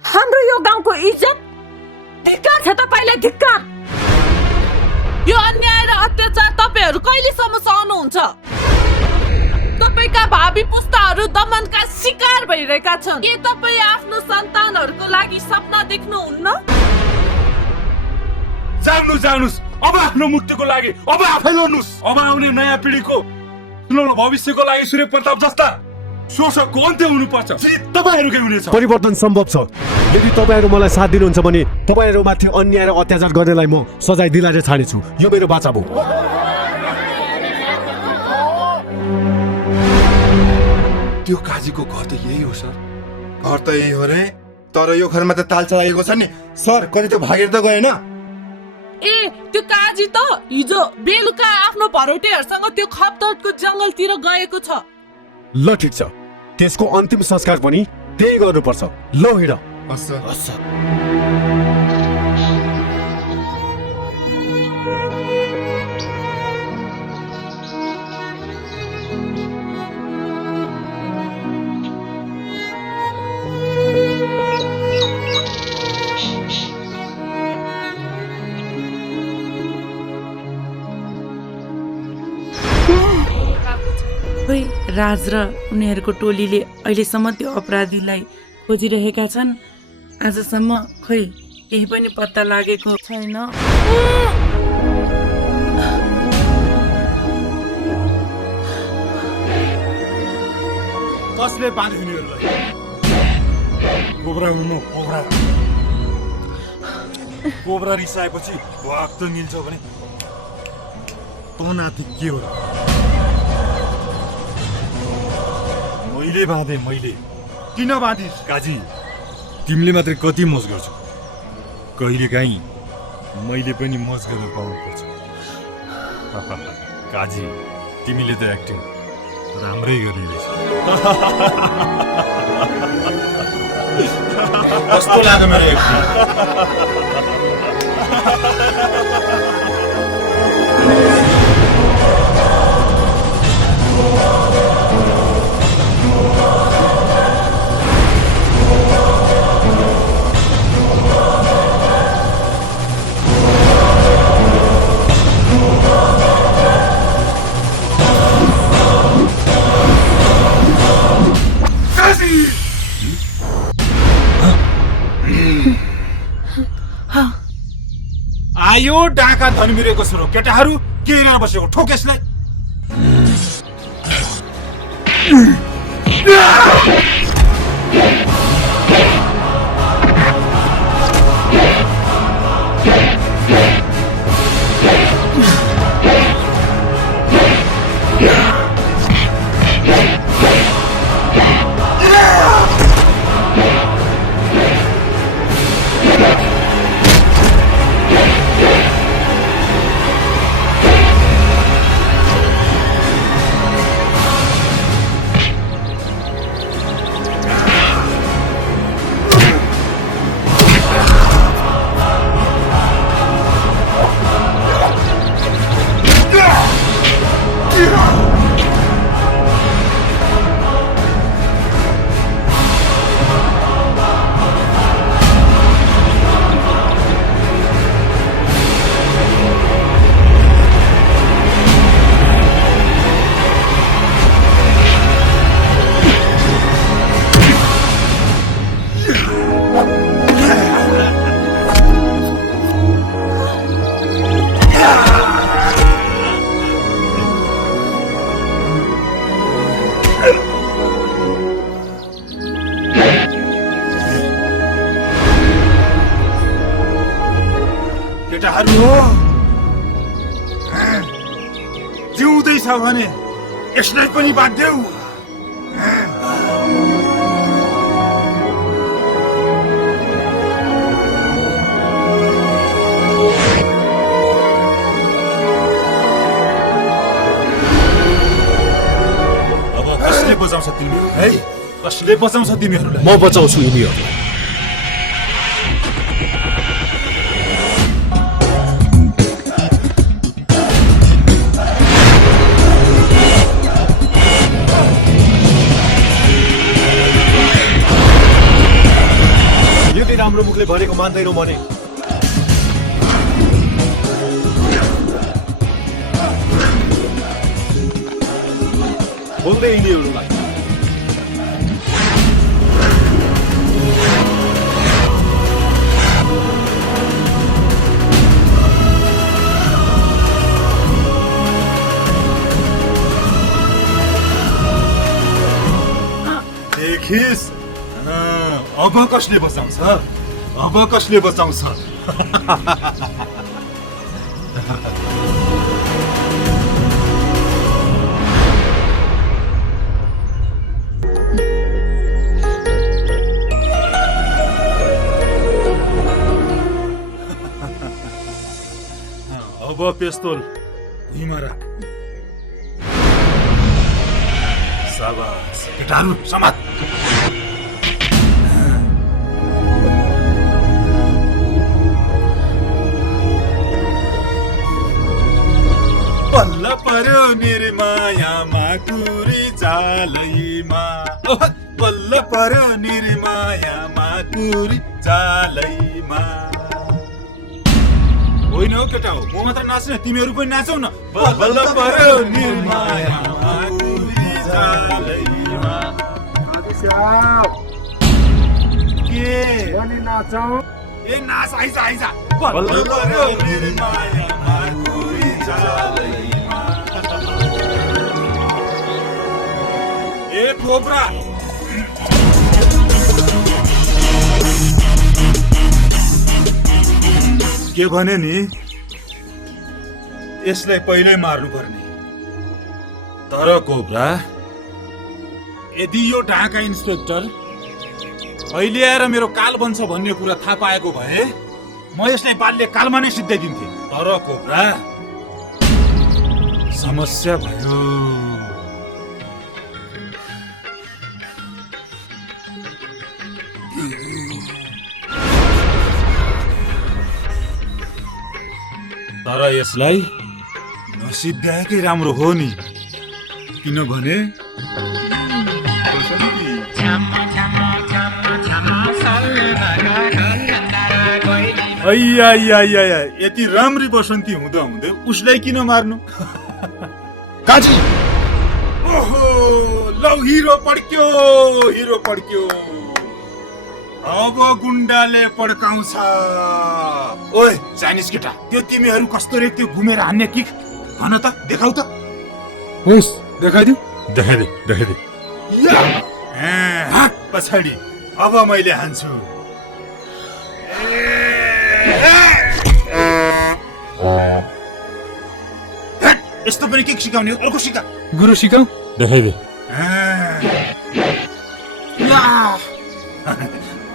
हाम्रो यो गाउँको इज्जत। धिक्कार छ तपाईँलाई, धिक्कार। यो अन्याय र अत्याचार तपाईहरू कहिलेसम्म सहनुहुन्छ? तपाईका भावी पुस्ताहरू दमनका शिकार भइरहेका छन्। के तपाईँ आफ्नो सन्तानहरूको लागि सपना देख्नुहुन्न? जानुस्, अब आफ्नो मुक्तिको लागि अब आफै लड्नुस्। अब आउने नयाँ पिँढीको सुनौलो भविष्यको लागि सूर्य प्रताप जस्ता शोषकको अन्त्य हुनुपर्छ। तपाईँहरूकै हुनेछ। परिवर्तन सम्भव छ यदि तपाईँहरू मलाई साथ दिनुहुन्छ भने तपाईँहरूमाथि अन्याय र अत्याचार गर्नेलाई म सजाय दिलाएर छाड्नेछु। यो मेरो बाचा हो। त्यो काजीको घर त यही हो सर। घर त यही हो रे, तर यो घरमा त ताल चलाएको छ नि सर। कति त भागेर त गएन। ए त्यो काजी त हिजो बेलुका आफ्नो भरौटेहरूसँग त्यो खपतको जङ्गलतिर गएको छ। ल ठिक छ, त्यसको अन्तिम संस्कार पनि त्यही गर्नुपर्छ। ल हिँड। खोइ राज र उनीहरूको टोलीले अहिलेसम्म त्यो अपराधीलाई खोजिरहेका छन्। आजसम्म खोइ केही पनि पत्ता लागेको छैन। कसले बाँध्यो उनीहरूलाई? कोब्रा हुनु कोब्रा। कोब्रा रिसाएपछि भाग त मिल्छ भने तनाथि के हो? मैले बाँधे। मैले किन बाँधिस्? काजी, तिमीले मात्रै कति मोज गर्छौ? कहिलेकाहीँ मैले पनि मोज गर्न पाउनुपर्छ। काजी, तिमीले त एक्टिङ राम्रै गर्ने रहेछ। कस्तो लाग्यो मेरो एक्टिङ? आयो डाका धनबिरेको सुरु। केटाहरू के गर्न बसेको? ठोक यसलाई। यस्तै छ भने यसलाई पनि बाद देऊ। अब कसले बचाउँछ तिमी है? कसले बचाउँछ तिमीहरूलाई? म बचाउँछु यिनीहरूलाई। यदि राम्रो मुखले भनेको मान्दैनौ भने बोल्दै यिनीहरूलाई। देखिस अब कसले बचाउँछ? अब कसले बचाउँछ? अब पिस्तोल भुइँमा राख। शाबास केटाहरू समात। बल्ल पर्यो निर्मायामा कुरी जालैमा, बल्ल पर्यो निर्मायामा कुरी जालैमा। होइन हो केटा हो, म मात्र नाच्ने, तिमीहरू पनि नाचौ न। बल्ल पर्यो निर्मायामा कुरी जालैमा। के नाचौ? ए नाच आइज आइज। बल्ल पर्यो निर्मायामा कुरी जालैमा। ए कोब्रा के भने नि, यसलाई पहिल्यै मार्नु पर्ने। तर कोब्रा, यदि यो ढाका इन्सपेक्टर अहिले आएर मेरो काल बन्छ भन्ने कुरा थाहा पाएको भए म यसलाई बाल्य कालमा नै सिद्धाइदिन्थे। तर कोब्रा समस्या भयो। तर यसलाई नसिद्ध्याएकै राम्रो हो नि, किनभने यति राम्री बसन्ती हुँदा हुँदै उसलाई किन मार्नु? काजी ओहो लौ हिरो पड्क्यो, हिरो पड्क्यो। अब गुण्डाले पड्काउँछ। ओए चाइनिज केटा, त्यो तिमीहरू कस्तो रे त्यो घुमेर हान्ने किक भन त, देखाउ त। होस् देखाइदिउ। देखाइदे देखाइदे। पछाडि अब मैले हान्छु। यस्तो पनि किक सिकाउने, अर्को सिका। गुरु सिकाऊ। देखाइदे।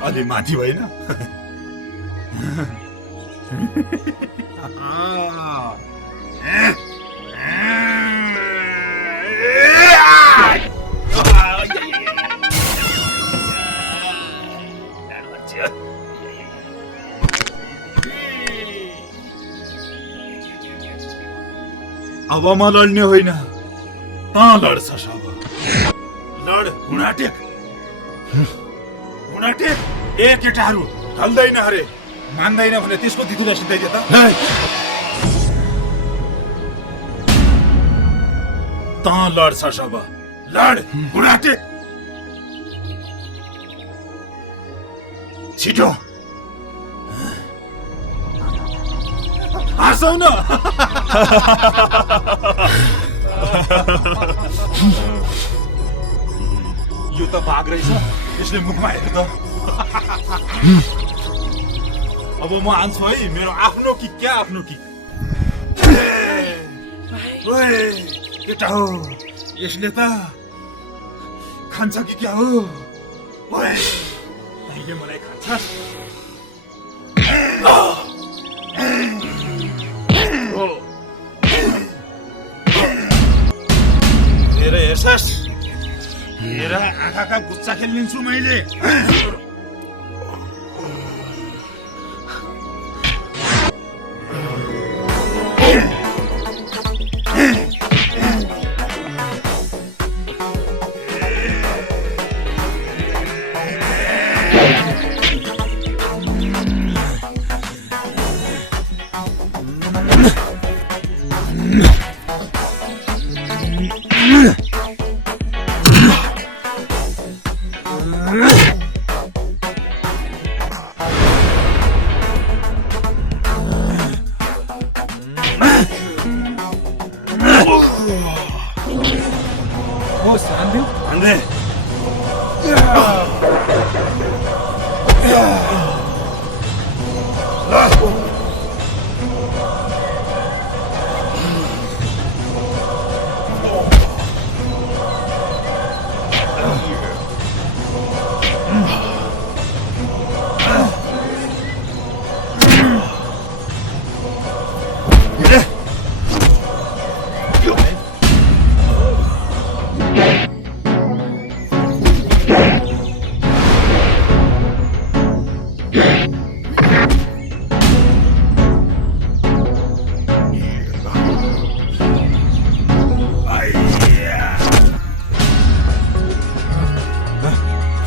अलि माथि भएन? अब म लड्ने होइन, त लड्छ सब। लड हुनाटेक हुनाटेक। ए केटाहरू ढल्दैन अरे, मान्दैन भने त्यसको दिदुलाई सिद्धाइदिए त। त लड्छ सब। लड हुनाटेक। छिटो हाँसौ न। यो त भाग रहेछ, यसले मुखमा हेर्नु त। अब म हान्छु है, मेरो आफ्नो किक। क्या आफ्नो किक? केटा हो यसले त खान्छ कि क्या हो ओए तैँले मलाई खान्छस् हेर हेर्छस् हेर आँखाका गुच्चा खेलिदिन्छु मैले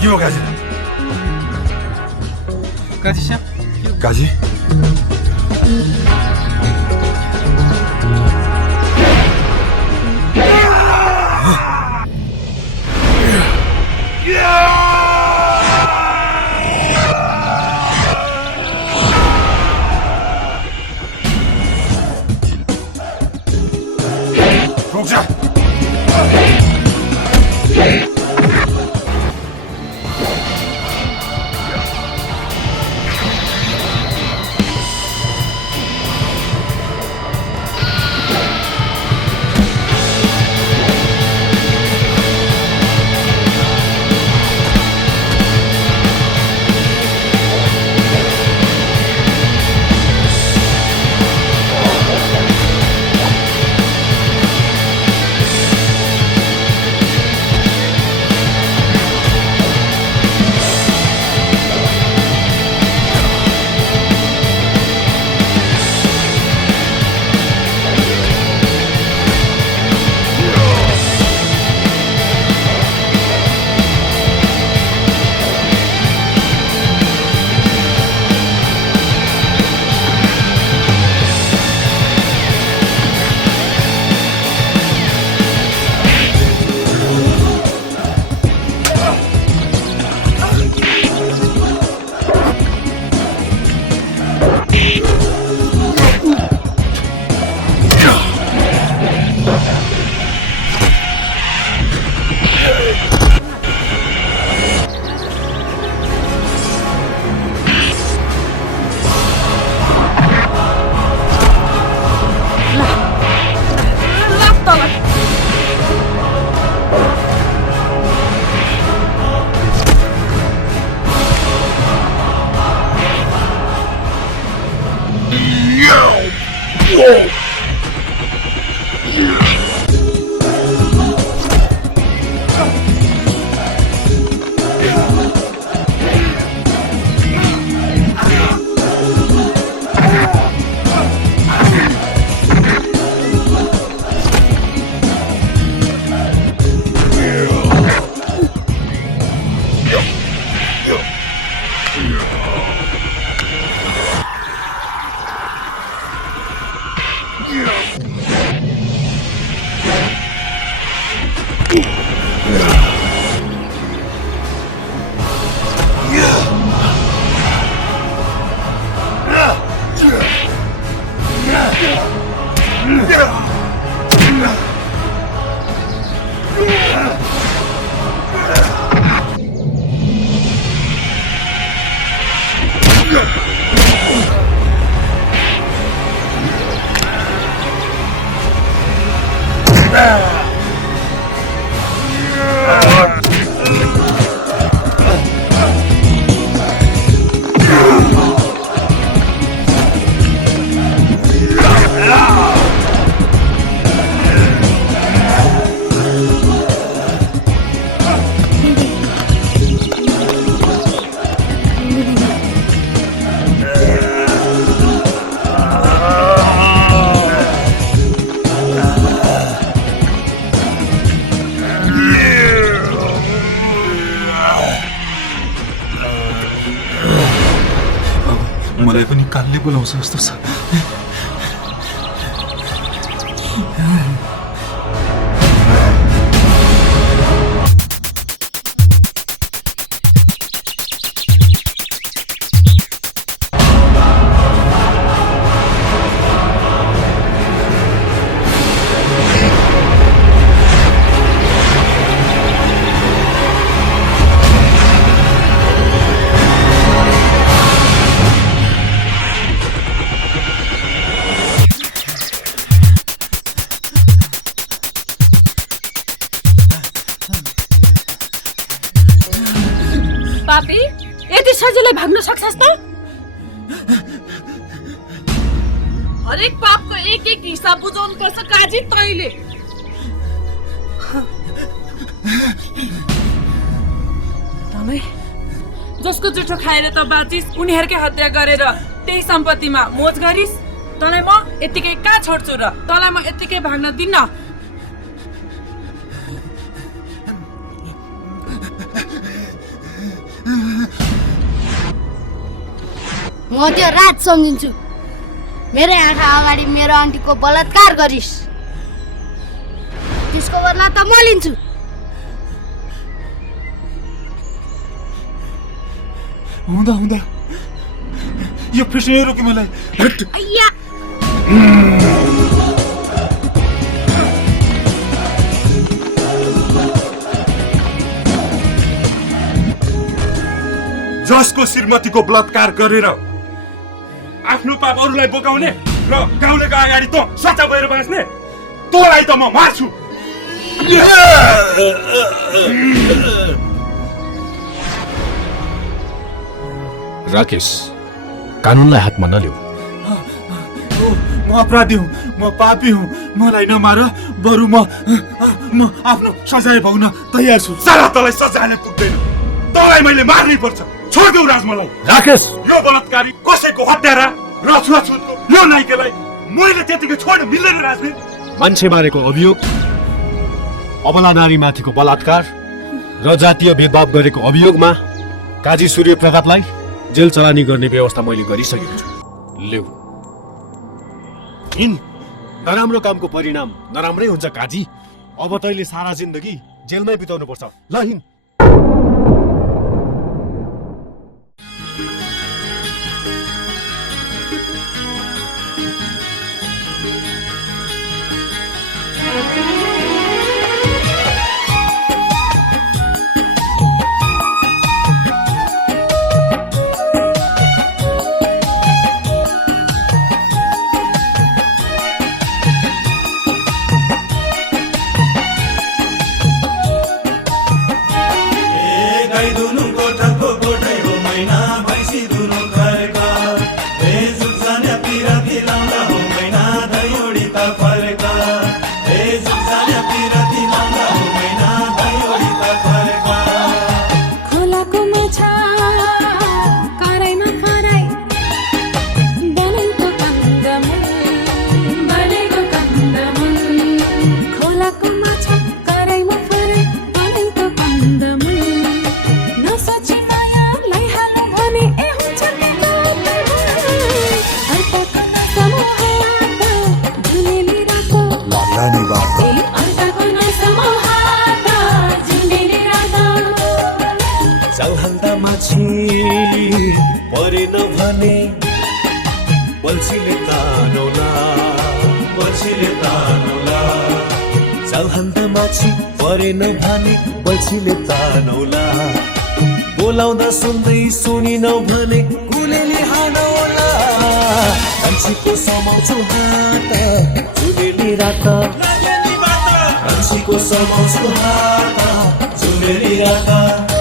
के हो गाजी काजी साहब गाजी रुक जा Ah! बोलाउँछ जस्तो छ। पापी यति सजिलै भाग्न सक्छस् त? हरेक पापको एक एक हिसाब बुझाउनु पर्छ काजी तैले। तँलाई जसको जुठो खाएर त बाँचिस्, उनीहरूकै हत्या गरेर त्यही सम्पत्तिमा मोज गरिस्। तँलाई म यतिकै कहाँ छोड्छु र? तँलाई म यतिकै भाग्न दिन्न। म त्यो रात सम्झिन्छु। मेरो आँखा अगाडि मेरो आन्टीको बलात्कार गरिस्, त्यसको बदला त म लिन्छु। हुँदा हुँदा यो प्रश्न रोक्यो मलाई। अय्या जसको श्रीमतीको बलात्कार गरेर आफ्नो पाप अरूलाई बोकाउने र गाउँलेको अगाडि त सच्चा भएर बाँच्ने, तँलाई त म मार्छु। राकेश, कानुनलाई हातमा नलिऊ। म अपराधी हुँ, म पापी हुँ, मलाई नमार। बरु म आफ्नो सजाय भोग्न तयार छु। साला तँलाई सजायले पुग्दैन, तँलाई मैले मार्नै पर्छ। छोड्देऊ राज मलाई। राकेश, यो बलात्कारी कसैको हत्यारा र छुवाछुतको यो नाइकेलाई मैले त्यतिकै छोड्नु मिल्दैन राजवीर। मान्छे मारेको अभियोग, अबला नारीमाथिको बलात्कार र जातीय भेदभाव गरेको अभियोगमा काजी सूर्य प्रतापलाई जेल चलानी गर्ने व्यवस्था मैले गरिसकेको छु। लेऊ, नराम्रो कामको परिणाम नराम्रै हुन्छ काजी। अब तैँले सारा जिन्दगी जेलमै बिताउनु पर्छ। ल हिँड। परेन भने बल्छीले तानौला, बल्छीले तानौला। चौहान्दा माछी परेन भने बल्छीले तानौला। बोलाउँदा सुन्दै सुनिनौ भने गुलेली हानौला। कान्छीको समाउँछु हात जुनेली रात, कान्छीको समाउँछु हात जुनेली रात।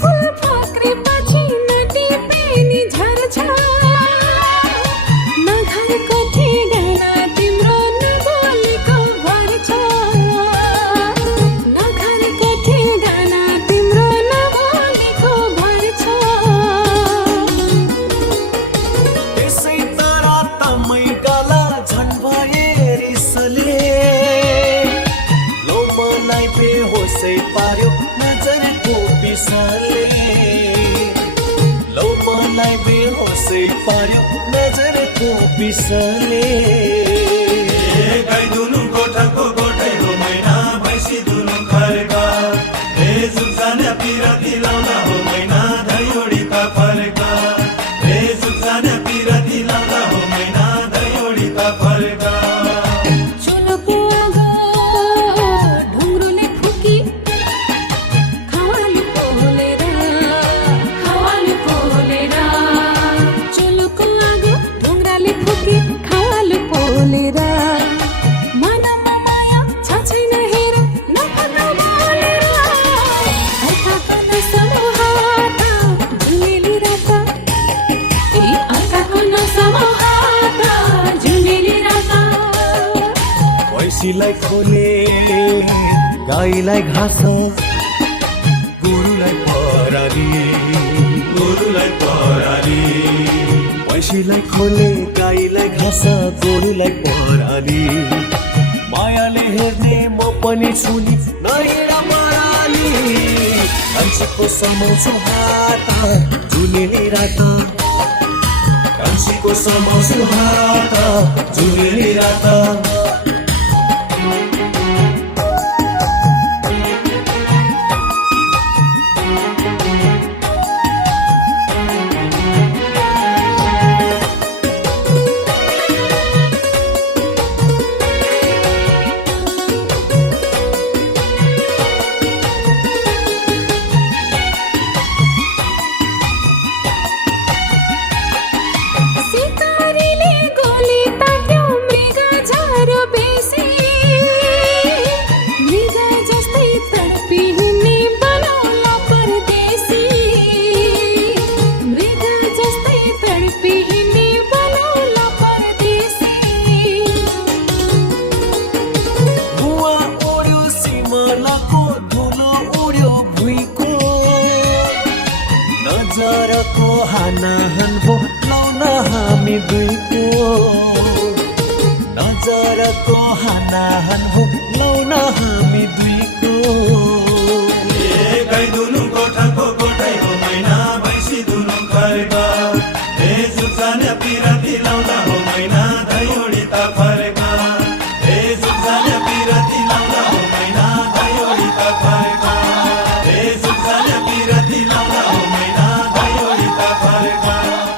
फुल फाक्री पछि नदी बेहोसै पार्यो नजरको पिसाले लौ मलाई बेहोसै पार्यो नजरको पिसाले गाई दुनु गोठाको गोठै हो मैना भैँसी दुनु खर्का हे जुक्जाने पिराती लाउला हो मैना धैयोडीका फर्का हे जुक्जाने पिराती लाउला हो मैना धैयोडीका फर्का चुलोको आगो ढुङ्ग्रोले फुकी खवाली पोलेर चुलोको आगो ढुङ्ग्राले फुकी खवाली पोलेर मनमा माया छ छैन हेर नभन्नु बोलेर अर्काको नसामा हात झुलेली रात अर्काको नसामा हात झुलेली रात भैँसीलाई खोले गाईलाई घाँस गोरुलाई पराली भैँसीलाई खोले गाईलाई घाँस गोरुलाई पराली मायाले हेर्ने म पनि छुनी नहिँड मराली कान्छीको समाउँछु हात झुलेली रात कान्छीको समाउँछु हात झुलेली रात सिकारीले गोली ताक्यो मृग झरो बेसी मृग जस्तै तडपी हिँड्ने बनाउला परदेशी मृग जस्तै तडपी हिँड्ने बनाउला परदेशी भुवा उड्यो सिमलाको धुलो उड्यो भुइँको नजरको हानाहान भो लाउन हामी दुईको नजरको हानाहान भो लाउन हामी दुईको गाई दुनु